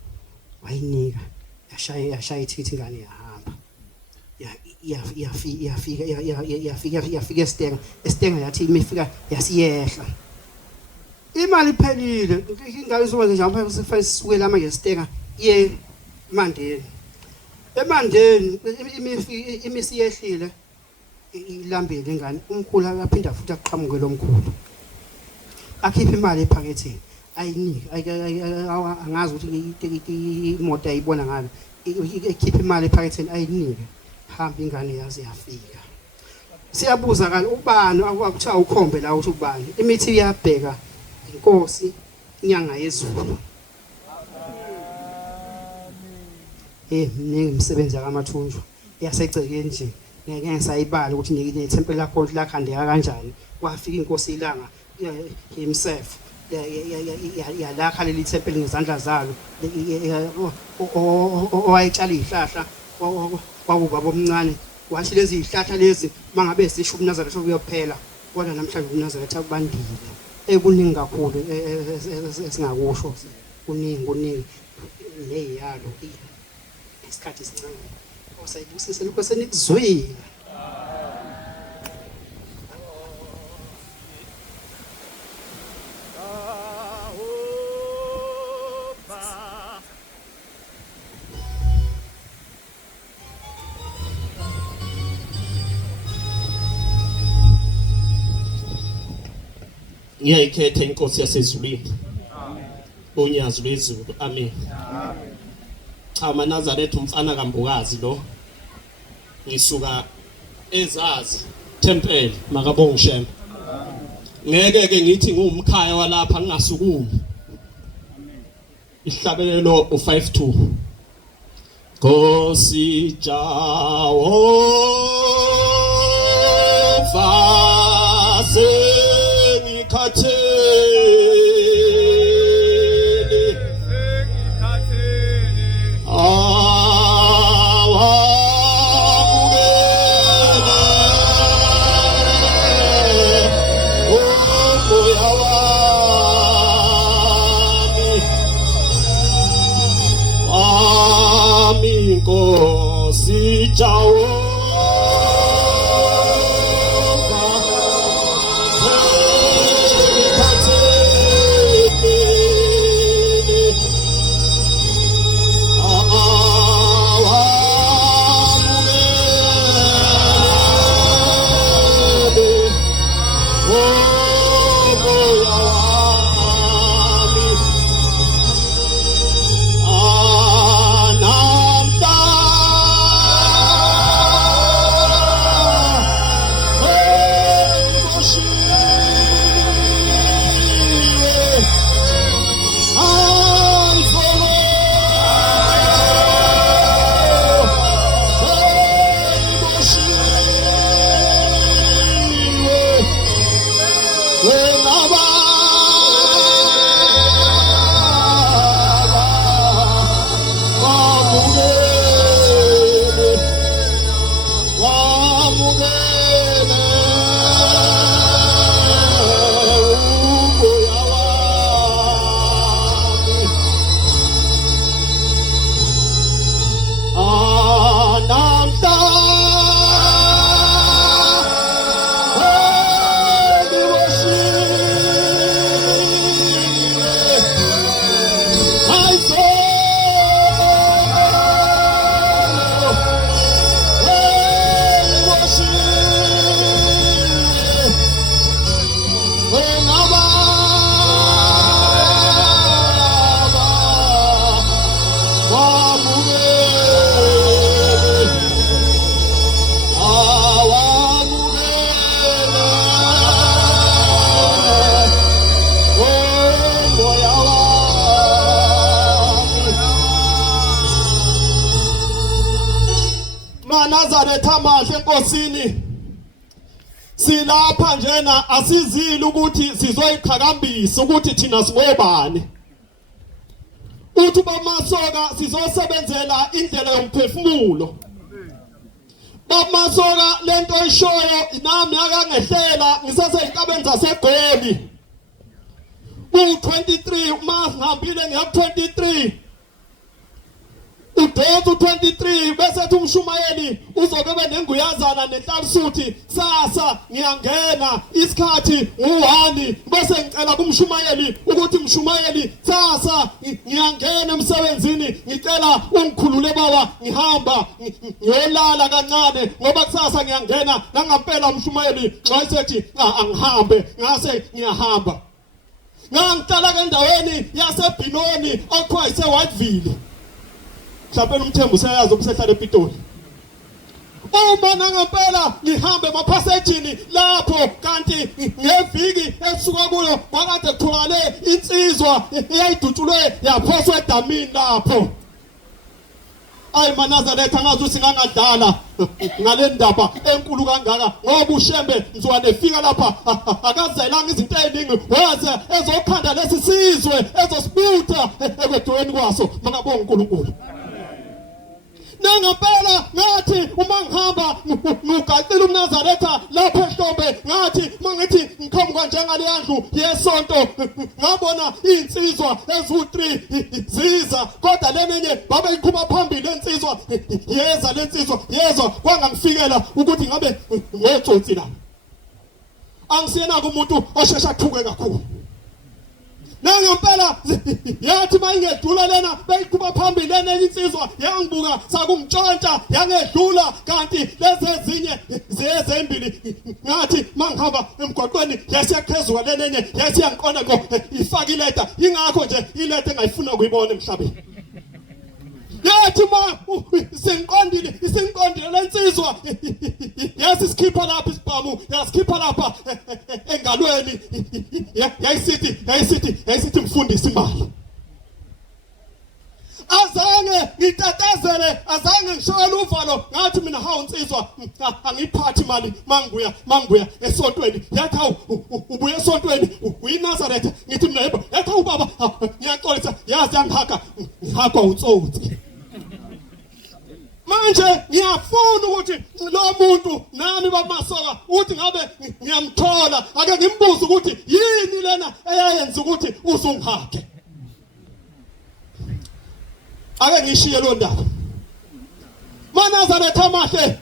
wayinika yashaya ithikithi ingane yahamba yafika esitenga yathi imifika yasiyehla imali iphelile ingane izokwenza njalo manje kufanele sisuke la manje esitenga ye emandeni imisi yehlile ilambile ingane umkhulu akaphinda futhi aqhamuke lomkhulu akhipha imali ephaketheni ayinike angazi ukuthi imoto ayibona ngalo ekhipha imali ephaketheni ayinike hamba ingane yaze yafika siyabuza kanje ubani akuthiwa ukhombe la ukuthi ubani imithi iyabheka inkosi inyanga yezulu mningi umsebenzi yakamathunjwa yasegcekeni nje ngeke ngisayibala ukuthi nethempeli lakho lakhandeka kanjani kwafika inkosi ilanga himself yalakha leli thempeli ngezandla zalo owayitshala izihlahla kwakubaba omncane wathi lezi zihlahla lezi mangabe sisho uNazaretha uyophela kodwa namhlanje uNazaretha kubandile kuningi kakhulu esingakusho kuningi leyalo isikhathi esincane osayibusise lokho senikuzwile ngiyayikhetha inkosi yasezulwini unyazo lwezulu amen cha uNazaretha umfana kambukazi lo ngisuka ezazi tempele makabonga shembe ngeke ke ngithi ngumkhaya walapha ngingasukumi ihlabelelo u52 Nkosi Jehova sengikhathele Nkosi Jehova MaNazaretha amahle enkosini silapha njena asizile ukuthi sizoyiqhakambisa ukuthi thina singobani uthi bamasoka sizosebenzela indlela yomphefumulo bamasoka lento oyishoyo nami akangehlela ngisaseyintabeni zaseGoli u23 uma ngihambile ngiya 23 uDetu 23 bese umshumayeli uzobe benenguyazana nenhlansuthi sasa ngiyangena isikhathi u1 bese ngicela kumshumayeli ukuthi mshumayeli sasa ngiyangena emsebenzini ngicela ungikhulule baba ngihamba ngiyolala kancane ngoba kusasa ngiyangena nangampela mshumayeli wayesethi angihambe ngase ngiyahamba ngangitala endaweni yaseBinoni okuthiwa ise Whiteville mhlawumbe umthembu useyazi ukusehlala ePitoli uma nangampela ngihambe emaphasejini lapho kanti ngeviki esuka kuyo kwakade kutholakale insizwa eyayidutshulwe yaphoswa edamini lapho ay MaNazaretha ngathi usingangadala ngale ndaba enkulu kangaka ngoba ushembe mzwane efika lapha akazayilanga izinto eziningi waze ezokhanda lesi sizwe ezosibutha ekwedweni kwaso makabonga uNkulunkulu nangampela ngathi uma ngihamba ngugaqile uMnazaretha lapho ehlombe ngathi mangithi ngiqhamuka njengale ndlu yesonto ngabona insizwa ezu3 ziza kodwa lenenye babe iqhuma phambili insizwa yeza lensizwa yezwa kwangangifikela ukuthi ngabe ngetsotsi la angisiyena kumuntu oshesha athuke kakhulu nangampela yathi mayingedlula lena beyiqhuma phambili lena insizwa yangibuka sakungitshontsha yangedlula kanti lezi ezinye zezembili ngathi mangihamba emgwaqweni yasiyakhezwa lenenye yasiyangiqona ngo ifaka ileta ingakho nje ileta engayifuna ukuyibona emhlabeni yathi ma isinqondile lensizwa yasikhipha lapha isibhamu yasikhipha lapha engalweni yayisithi mfundisi imali azange ngitatazele azange ngishayele uvalo ngathi mina hawu insizwa angiphathi imali mangibuya esontweni yathi hawu ubuye esontweni uyiNazaretha ngithi mina yebo yathi ubaba ngiyaxolisa yazi yangihaka ngihakwa utsotsi manje ngiyafuna ukuthi lo muntu nami bamasoka uthi ngabe ngiyamthola ake ngimbuze ukuthi yini lena eyayenza ukuthi usungihake ake ngishiye lo ndaba MaNazaretha amahle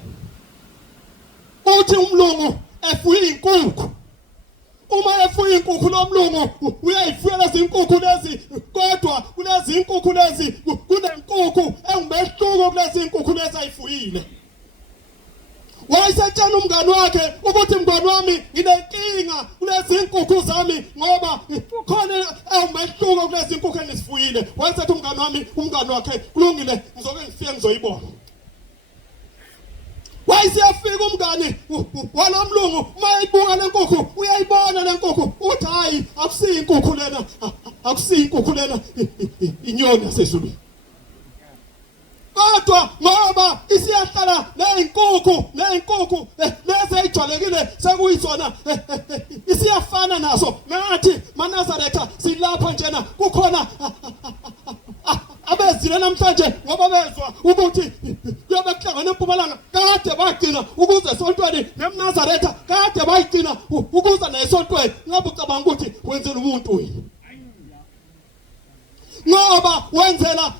uthi umlungu efuye inkukhu uma efuye inkukhu lo mlungu uyayifuya lezi inkukhu lezi kodwa kulezi inkukhu lezi kunenkukhu engumehluko kulezi inkukhu lezi ayifuyile wayesetshena umngani wakhe ukuthi mngani wami nginenkinga kulezi inkukhu zami ngoba khona engumehluko kulezi inkukhu engizifuyile wayesethi umngani wakhe kulungile ngizoke ngifike ngizoyibona wayisiyafika umngani walomlungu mayibuka lenkukhu uyayibona lenkukhu uthi hayi akusiyi inkukhu lena akusiyi inkukhu lena inyoni yasezulwini kodwa ngoba isiyahlala neinkukhu lezi ejwalekile sekuyizona isiyafana naso ngathi MaNazaretha silapha njena kukhona abezile namhlanje ngoba bezwa ukuthi kuyobe kuhlangana eMpumalanga kade bagcina ukuze esontweni neMnazaretha kade bayigcina ukuze nesontweni ngabe ucabanga ukuthi wenzela umuntu yini ngoba wenzela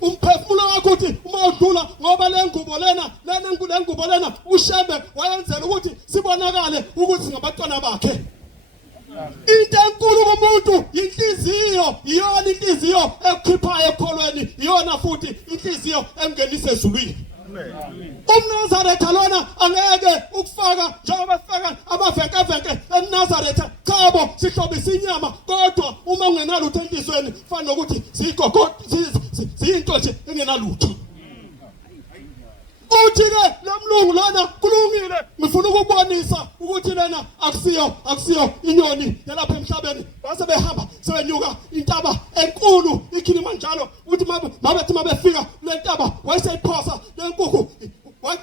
umphefumulo wakho uthi uma udlula ngoba lengubo lena ushembe wayenzela ukuthi sibonakale ukuthi singabantwana bakhe into enkulu kumuntu inhliziyo iyona inhliziyo ekhiphayo ekholweni iyona futhi inhliziyo engenisa ezulwini uMnazaretha lona angeke ukufaka njengoba sifaka amavenkevenge eNazaretha chabo sihlobisa inyama kodwa uma ungenalutho enhlizweni kufanele ukuthi sigogo siyinto nje engenalutho uthi-ke lo mlungu lona kulungile ngifuna ukubonisa ukuthi lena akusiyo inyoni yalapha emhlabeni base behamba sebenyuka intaba enkulu iKilimanjaro uthi mabethi mabefika le ntaba wayeseyiphosa lenkukhu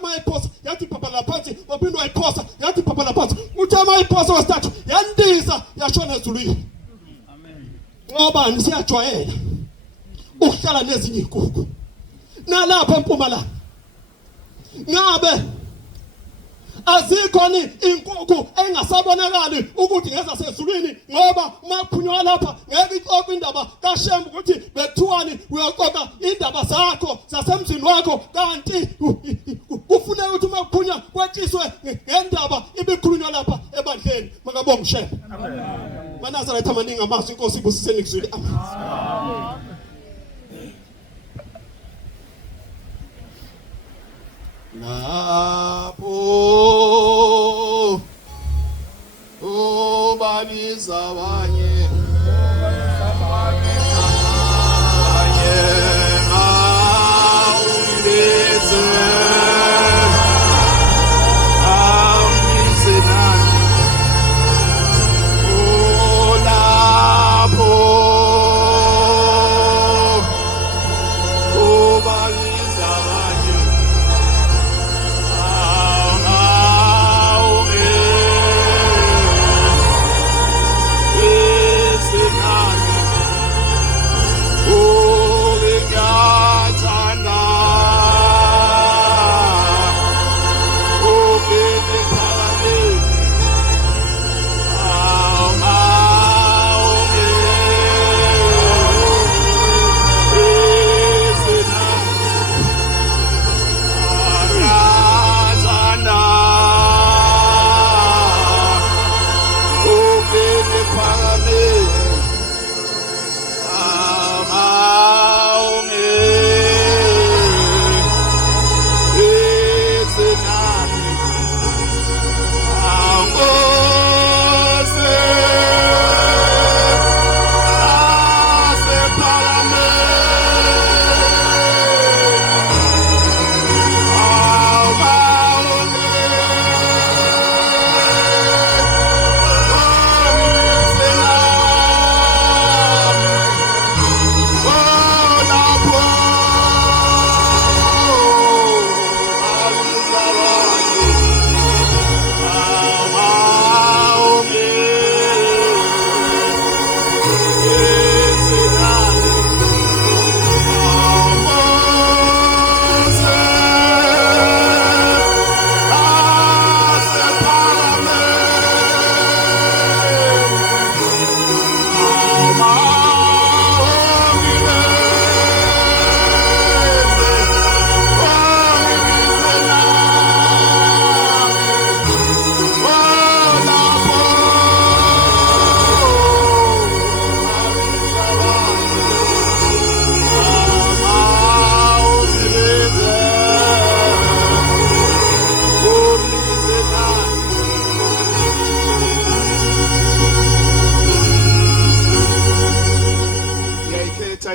mayiphosa yathi bhabhala phansi waphinde wayiphosa yathi bhabhala phansi uthe mayiphosa wesithathu yandiza yashona ezulwini. Ngoba siyajwayela ukuhlala nezinye inkukhu nalapha eMpumalanga ngabe azikhona inkukhu engasabonakali ukuthi ngeza sezulwini ngoba maphunywa lapha ngeke ixoxe indaba kaShembe ukuthi bethuwani uyaxoxa indaba zakho zasemzini wakho kanti kufuneka ukuthi maphunywa kwatshiswe ngendaba ibikhulunywa lapha ebandleni makabonga uShembe. Amen. Manazaretha amaningi amazwi inkosi ibusiseni kuzwile. Amen. Lapho obaliza abanye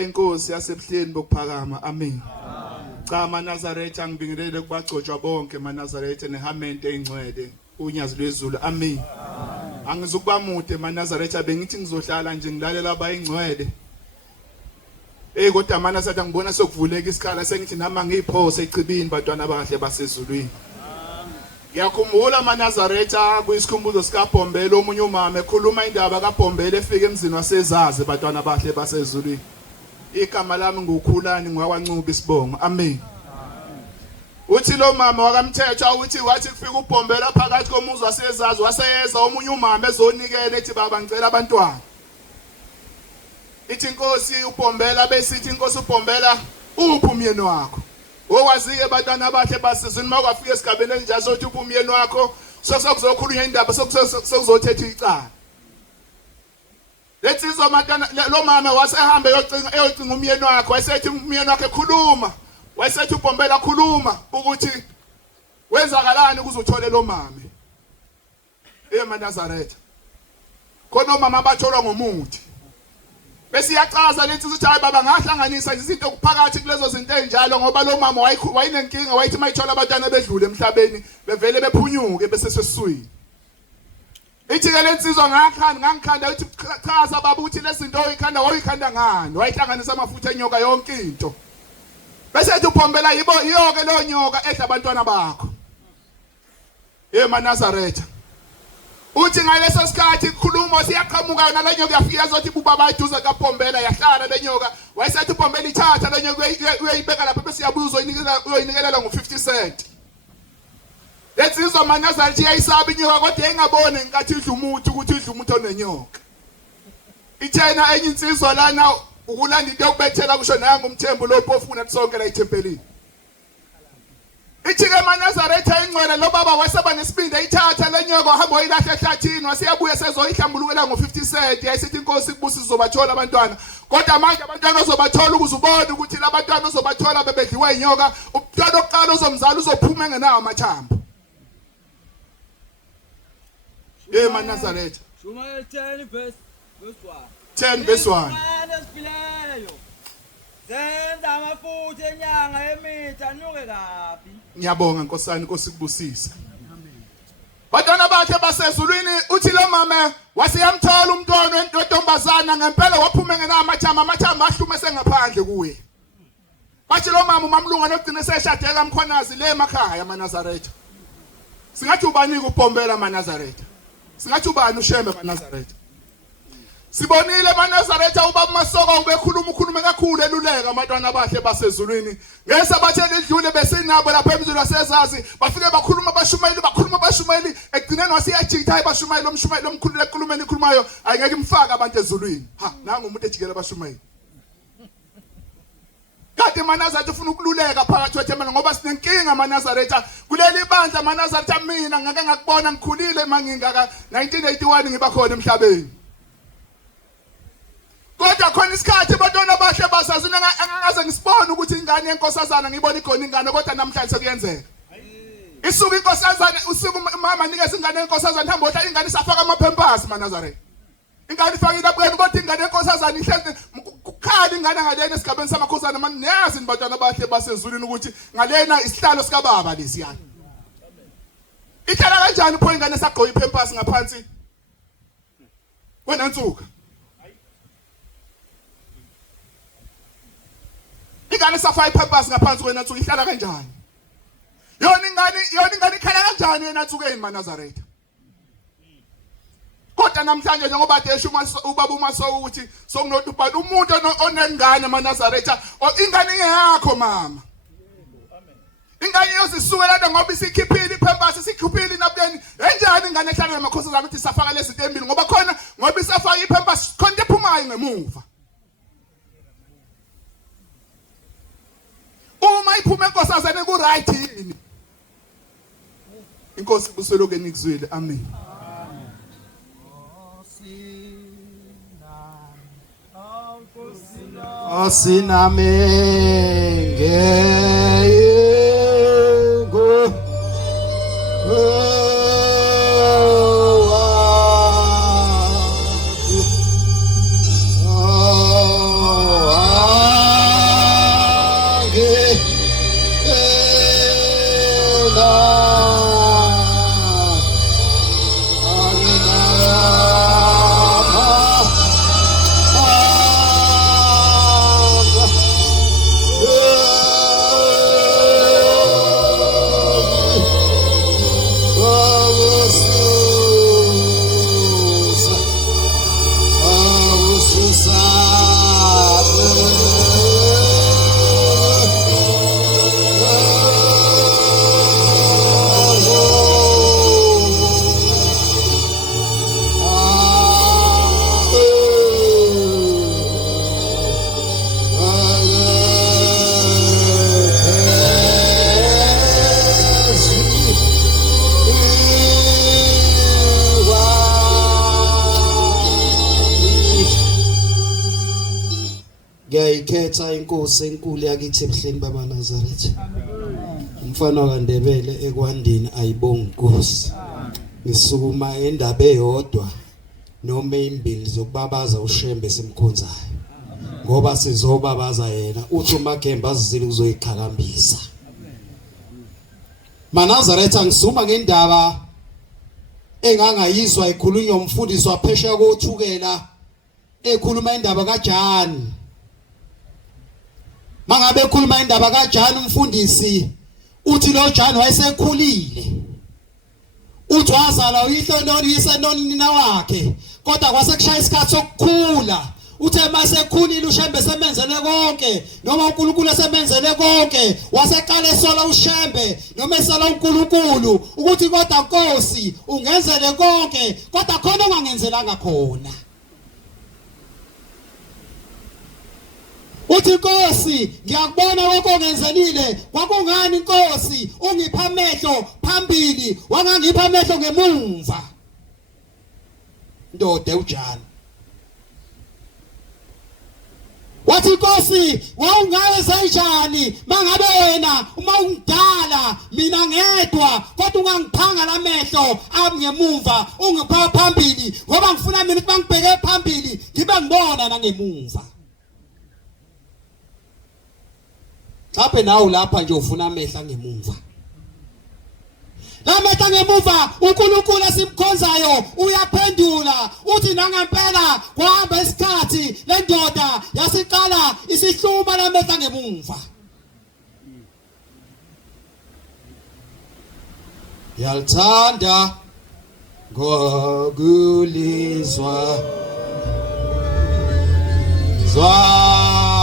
inkosi yasebuhleni bokuphakama. Amen. Cha maNazaretha ngibingelele kubagcotshwa bonke maNazaretha neHamente engcwele unyazi lwezulu. Amen. Angizukuba mude maNazaretha bengithi ngizohlala nje ngilalela abayingcwele. Kodwa maNazaretha ngibona sokuvuleka isikhala sengithi nama ngiphose ecibini bantwana abahle basezulwini. Ngiyakhumbula maNazaretha kuyisikhumbuzo sikaBhombela omunye umama ekhuluma indaba kaBhombela efika emzini wasezazi bantwana abahle basezulwini. Igama lami nguKhulani ngwakwaNcuba isibongo. Amen. Uthi lo mama wakaMthethwa uthi wathi kufika uBhombela phakathi komuzi wasezazi waseyeza omunye umama ezonikela ethi baba ngicela abantwana. Ithi inkosi uBhombela besithi inkosi uBhombela uphi umyeni wakho? Owazi-ke abantwana abahle basizini makwafika esigabeni enjalo sokuthi uphi umyeni wakho sokuzokhulunywa indaba sokuzothetha icala. Letsizwa abantwana lo mama wasehamba eyocinga umyeni wakhe wayesethi umyeni wakhe khuluma. Wayesethi uBhombela khuluma ukuthi wenzakalani ukuze uthole lo mama. maNazaretha. Khona omama abatholwa ngomuthi. Bese iyachaza lethi ukuthi hayi baba ngahlanganisa izinto okuphakathi kulezo zinto enjalo ngoba lo mama wayinenkinga wayithi mayithola abantwana bedlule emhlabeni bevele bephunyuke bese sesiswini. Ithi ke lensizwa ngangikhanda uthi chaza baba uthi lezinto oyikhanda wayikhanda ngani wayihlanganisa amafutha enyoka yonke into. bese uphombela yibo iyoke lo nyoka edla abantwana bakho eManazaretha uthi ngaleso sikhathi khuluma siyaqhamuka nalenyoka yafika zothi bubaba iduze kaPhombela yahlala lenyoka wayesethi uPhombela ithatha lenyoka uyayibeka lapha bese yabuza uyoyinikela ngo50 cent letsizwa Manazaretha yayisaba inyoka kodwa engabone ngathi idla umuthi ukuthi idla umuthi onenyoka ithena enye insizwa lana ukulanda into yokubethela kusho nanga umthembu lophofu nathi sonke la ethempelini ithi-ke Manazaretha ingcwele lo baba waseba nesibindi ithatha lenyoka hamba wayilahle ehlathini wasiyabuya sezoyihlambulukela ngo50 cent yayisithi inkosi kubusa izobathola abantwana kodwa manje abantwana ozobathola ukuze ubone ukuthi labantwana ozobathola bebedliwe inyoka umntwana oqala uzomzala uzophuma engenawo amathambo Manazaretha Shumayeli 10 verse 1 10 verse 1 Zenza amafutha enyanga emitha nuke kabi. Ngiyabonga nkosana inkosi kubusisa. Bantwana bakhe basezulwini uthi lo mama wasiyamthola umntwana wentombazana ngempela waphuma engenamathamba amathamba ahlume sengaphandle kuye. Bathi lo mama umamlunga nogcina seshadeka amkhonazi le emakhaya eManazaretha. Singathi ubani kuPhombela eManazaretha. Singathi ubani uShembe eManazaretha. Sibonile eManazaretha ubaba Masoko ubekhuluma kakhulu eluleka abantwana bahle basezulwini ngese bathele idlule besinabo lapha emzulu wasezazi bafike bakhuluma abashumayeli egcineni wasiyajitha abashumayeli omshumayeli omkhulu ekulumeni ikhulumayo ayingeke imfaka abantu ezulwini nangu umuntu ejikela abashumayeli kade eManazaretha ufuna ukululeka phakathi kwethemba ngoba sinenkinga eManazaretha kuleli bandla eManazaretha mina ngeke ngakubona ngikhulile mangingaka 1981 ngiba khona emhlabeni kodwa khona isikhathi abantwana bahle basazina angaze ngisibone ukuthi ingane yenkosazana ngibona igona ingane kodwa namhlanje sekuyenzeka isuka inkosazana usuku mama nikeza ingane yenkosazana hamba otha ingane isafaka amaphempasi eManazaretha ingane ifakile abweni kodwa ingane yenkosazana ihlezi kukhali ingane ngalena esigabeni samakhosana manje niyazi abantwana bahle basezulwini ukuthi ngalena isihlalo sika baba lesiyana ihlala kanjani pho ingane esagqoka iphempasi ngaphansi wena nsuka ingane safa iphempasi ngaphansi kwena nsuku ihlala kanjani yona ingane ikhala kanjani yena nsuku eManazaretha kodwa namhlanje njengoba desho ubaba uMaso ukuthi sokunodubhala umuntu onengane eManazaretha ingane yakho mama ingane yozisukela ngoba isikhiphile iphempasi isikhiphile nabuyeni enjani ingane ehlala emakhosazana ukuthi safaka lezi ntembili ngoba khona ngoba isafaka iphempasi khona ephumayo ngemuva uma iphuma enkosazana ku right yini inkosi buseloke nikuzwile amen Ngiyayikhetha inkosi enkulu yakithi ebuhleni bamaNazaretha. Umfana kaNdebele ekwandini ayibonga inkosi. Ngisukuma endaba eyodwa noma imbili zokubabaza uShembe simkhonzayo. Ngoba sizobabaza yena uthi uMagembe azizile uzoyiqhakambisa. Manazaretha ngisuma ngendaba engangayizwa ikhulunywa umfundisi waphesheya kothukela ekhuluma indaba kaJani. mangabe ekhuluma indaba kaJani umfundisi uthi lo Jani wayesekhulile uthi wazala uyihlononi yisenoni nina wakhe kodwa kwasekushaya isikhathi sokukhula uthe masekhulile uShembe semenzele konke noma uNkulunkulu semenzele konke waseqala esola uShembe noma esola uNkulunkulu ukuthi kodwa Nkosi ungenzele konke kodwa khona ongangenzelanga khona uthi Nkosi ngiyakubona konke ongenzelile kwakungani Nkosi ungipha amehlo phambili wangangipha amehlo ngemumva ndoda uJani wathi Nkosi wawungayenza njani mangabe wena uma ungidala mina ngedwa kodwa ungangiphanga lamehlo ngemuva ungipha phambili ngoba ngifuna mina ukuthi bangibheke phambili ngibe ngibona nangemuva Lapha nawo lapha nje ufuna amehla ngemuva Lamehla ngemuva uNkulunkulu esimkhonzayo uyaphendula uthi nangempela kwahamba isikhathi lendoda yasiqala isihluma lamehla ngemuva Yalthanda ngokulizwa Zwaleloli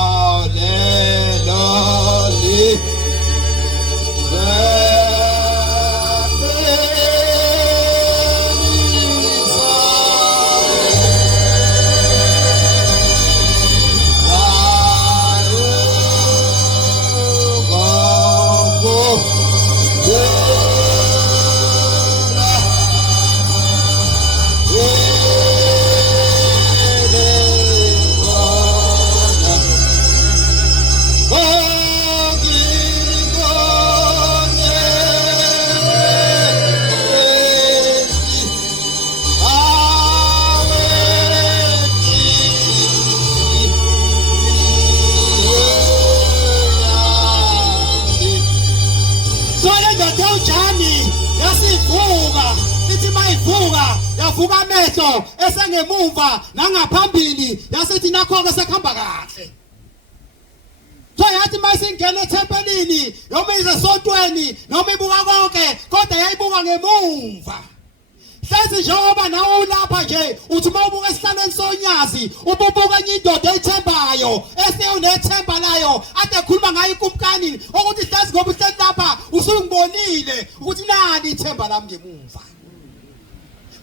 yavuka amehlo esengemuva nangaphambili yasithi nakho-ke sekuhamba kahle so yathi mayisingena ethempelini noma ize esontweni noma ibuka konke kodwa yayibuka ngemuva hlezi njengoba nawe ulapha nje uthi uma ubuka esihlalweni sonyazi ububuka enye indoda eyithembayo eseyonethemba layo ade ekhuluma ngayo inkumkani ukuthi hlezi ngoba uhleli lapha usungibonile ukuthi nani ithemba lami ngemuva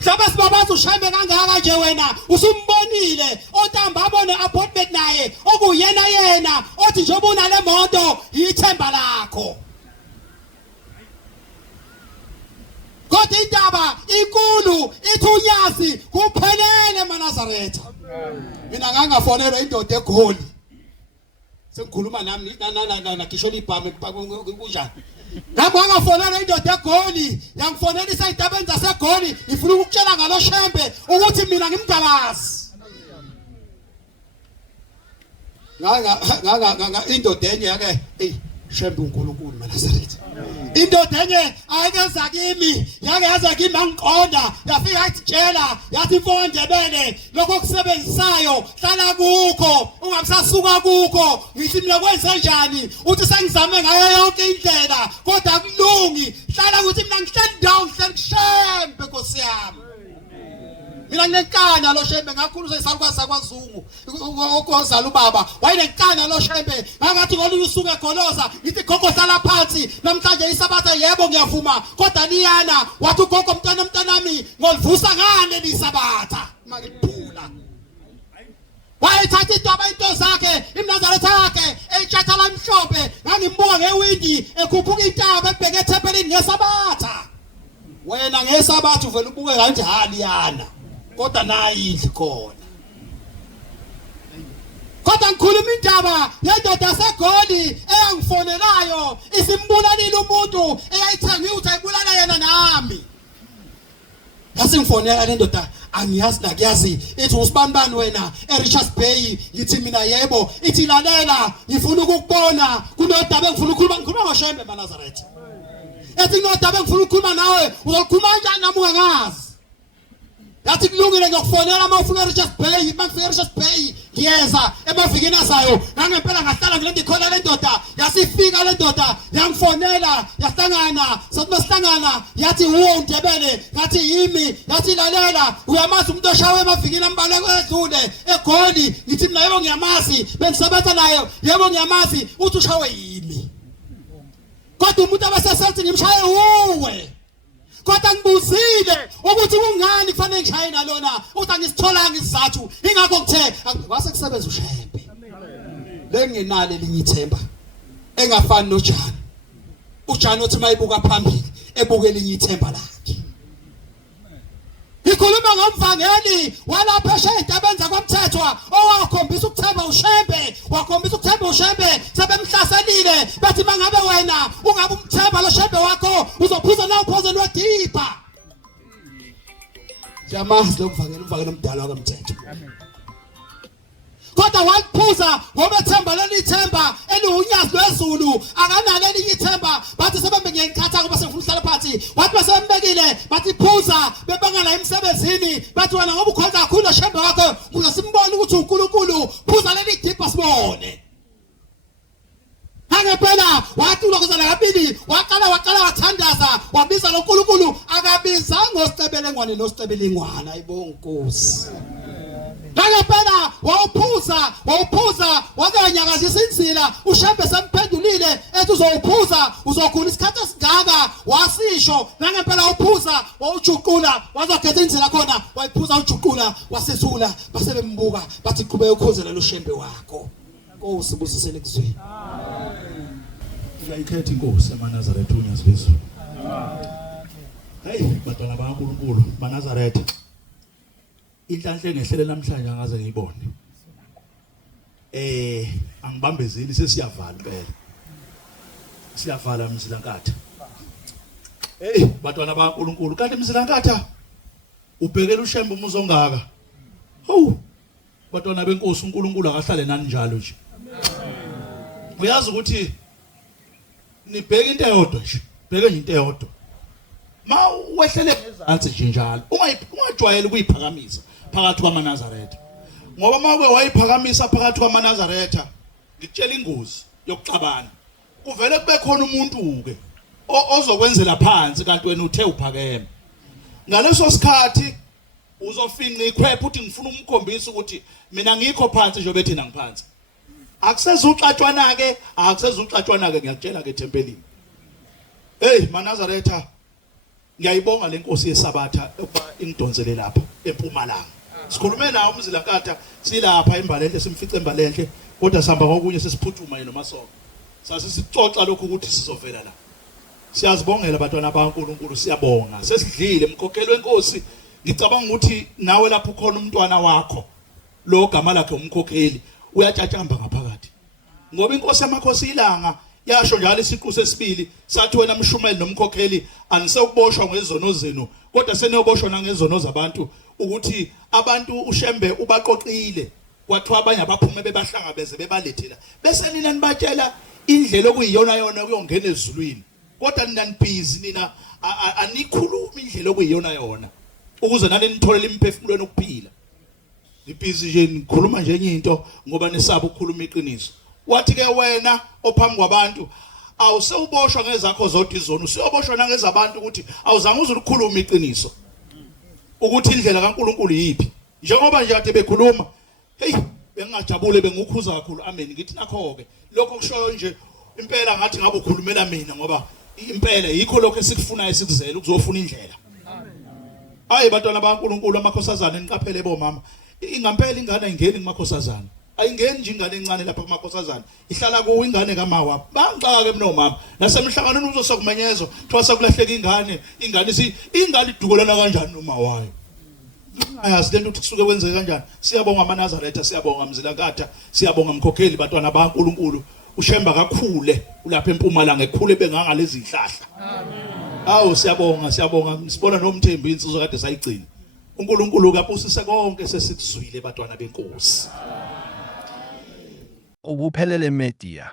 Sabe sibabaza uShembe kangaka nje wena usumbonile otamba abone appointment naye okuyena yena othi njengoba unale moto yithemba lakho kodwa indaba inkulu ithunyazi kuphelele eNazaretha mina ngangafonelwa indoda eGoli sengikhuluma nami nakisho libhame kunjani Ngafonela indoda eGoli yangifonela isayitabenza zaseGoli ngifuna ukutshela ngalo Shembe ukuthi mina ngimgalazi indoda enye yake Shembe uNkulunkulu eNazaretha indoda enye ayekeza kimi yake yaza kimi angiqonda yafika yatshela yathi mfondebele lokho kusebenzisayo hlala kukho ungabusasuka kukho ngithi mina kwenze kanjani uthi sengizame ngayo yonke indlela kodwa kulungi hlala ukuthi mina ngihleli down ngihleli Shembe Nkosi yami mina nginenkana lo Shembe ngakhuluza isalukazi sakwaZungu okozala ubaba wayenenkana lo Shembe ngathi ngolunye usuku egoloza ngithi gogo hlala phansi namhlanje isabatha yebo ngiyavuma kodwa niyana wathi ugogo mntanami ngolivusa ngane lisabatha makiphula wayethatha into zakhe iMnazaretha yakhe etshathala mhlophe ngangimbuka ngewindi ekhuphuka intaba ebheke ethempelini ngesabatha wena ngesabatha uvela ubuke kanje haliyana kodwa nayidli khona kodwa ngikhuluma indaba yendoda yaseGoli eyangifonelayo isimbulalile umuntu eyayithenga ukuthi ayibulala yena nami yasingifonela le ndoda angiyazi nakuyazi ithi usibanibani wena eRichards Bay yithi mina yebo ithi lalela ngifuna ukukubona kunodaba engifuna ukukhuluma ngoShembe yathi kulungile ngokufonela mawufuna Richards Bay mangifika Richards Bay ngiyeza emavikini azayo ngangempela ngahlala ngile ndikhona le ndoda yasifika le ndoda yangifonela yahlangana sathi masihlangana yathi uNdebele ngathi yimi yathi lalela uyamazi umuntu oshawe emavikini ambaleko edlule eGoli ngithi mina yebo ngiyamazi bengisebenza naye yebo ngiyamazi uthi ushawe yimi kodwa umuntu abasesethi ngimshaye uwe kodwa ngibuzile ukuthi kungani kufanele ngishaye nalona uthi angisitholanga isizathu ingakho kuthe wase kusebenza uShembe lengenale linyithemba engafani noJani uJani uthi mayibuka phambili ebuke linyithemba lakhe ikhuluma ngomvangeli walapha eshayida benza komthethwa owakhombisa ukuthemba uShembe wakhombisa ukuthemba uShembe sebemhlaselile bathi mangabe wena ungabe umthemba lo Shembe wakho uzophuza na uphozeni wedipa jamazi lo umvangeli omdala komthetho kodwa waphuza ngoba themba lelithemba eliwunyazi lwezulu akanalo elithemba bathi sebembe ngiyengikhatha ngoba sengifuna uhlala phansi wathi basembekile bathi phuza bebangala emsebenzini bathi wena ngoba ukhonza kakhulu Shembe wakho ukuze simbone ukuthi uNkulunkulu phuza leli dipa sibone ngempela wathi lokuzana kabili waqala wathandaza wabiza loNkulunkulu akabiza ngosicebelengwane nosicebelengwana ayibonga Nkosi ngempela wawuphuza wakanyakazisa insila uShembe semphendulile ethi uzowuphuza uzokhula isikhathi esingaka wasisho ngempela uphuza wawujuqula wazokhetha insila khona wayiphuza ujuqula wasethula basebembuka bathi qhubeka ukhuzela lo Shembe wakho Nkosi busisele kuzweni Ngiyayikhetha inkosi yaManazaretha uNyazizwe. Hey bantwana bakaNkulunkulu maNazaretha. Inhlanhla engehlele namhlanje angaze ngiyibone. Angibambezeli sesiyavala impela. Siyavala Mzilankatha. Hey bantwana bakaNkulunkulu kanti Mzilankatha ubhekela uShembe umuzo ongaka. Hawu bantwana benkosi uNkulunkulu akahlale nani njalo nje. Uyazi ukuthi nibheke into eyodwa nje bheke nje into eyodwa ma wehlele ngezansi nje njalo ungajwayeli ukuyiphakamisa phakathi kwaManazaretha ngoba mawe wayiphakamisa phakathi kwaManazaretha ngitshela ingozi yokuxabana kuvele kube khona umuntu ke ozokwenzela phansi kanti wena uthe uphakeme ngaleso sikhathi uzofinqa ikhwepha uthi ngifuna umkhombisa ukuthi mina ngikho phansi njengoba thina ngiphansi akusezuxatshwana ke ngiyakutshela ke tempelini hey maNazaretha ngiyayibonga lenkosi yesabatha ukuba ingidonsele lapha eMpumalanga sikhulume nawo uMzilankatha silapha eMbalenhle simfice eMbalenhle kodwa sihamba kokunye sesiphuthuma yena noMasoko sasisixoxa lokho ukuthi sizovela la siyazibongela bantwana bakaNkulunkulu siyabonga sesidlile emkhokhelo wenkosi ngicabanga ukuthi nawe lapho ukhona umntwana wakho lo gama lakhe umkhokheli uyatshantshamba ngaphakathi ngoba inkosi yamakhosi ilanga yasho njalo isiqu sesibili sathi wena Mshumeli nomkhokheli anisekuboshwa ngezono zenu kodwa seniyoboshwa nangezono zabantu ukuthi abantu uShembe ubaqoqile kwathiwa abanye abaphume bebahlangabeze bebalethela bese nina nibatshela indlela okuyiyona yona kuyongena ezulwini kodwa nina nibhizi nina anikhuluma indlela okuyiyona yona ukuze nani nitholela imphefumulweni okuphila ibhizi nje nikhuluma nje enye into ngoba nesaba ukukhuluma iqiniso wathi ke wena ophambi kwabantu awusewuboshwa ngezakho zodwa izono usiyoboshwa nangezabantu ukuthi awuzange uzukhuluma iqiniso ukuthi indlela kaNkulunkulu yipi njengoba nje ade bekhuluma hey bengajabule bengukhuza kakhulu amen ngithi nakho ke lokho kushoyo nje impela ngathi ngabe ukhulumela mina ngoba impela yikho lokho esikufunayo esikuzela ukuzofuna indlela ayi bantwana bakaNkulunkulu amakhosazana eniqaphele bomama ingampela ingane ayingeni kumakhosazana ayingeni nje ingane encane lapha kumakhosazana ihlala kuwo ingane kamawa bangixaka ke mnomama nasemhlanganweni uzosokumenyezo thiwa sekulahleka ingane idukolana kanjani noma wayo ayazi lento ukuthi kusuke kwenzeke kanjani siyabonga aManazaretha siyabonga Mzilankatha siyabonga mkhokheli bantwana bakaNkulunkulu uShembe kakhule ulapha eMpumalanga ekhule bengangalezi ihlahla awu siyabonga sibona nomthembi insizwe kade sayigcina uNkulunkulu kapusise konke sesikuzwile bantwana benkosi Ubuphelele Media.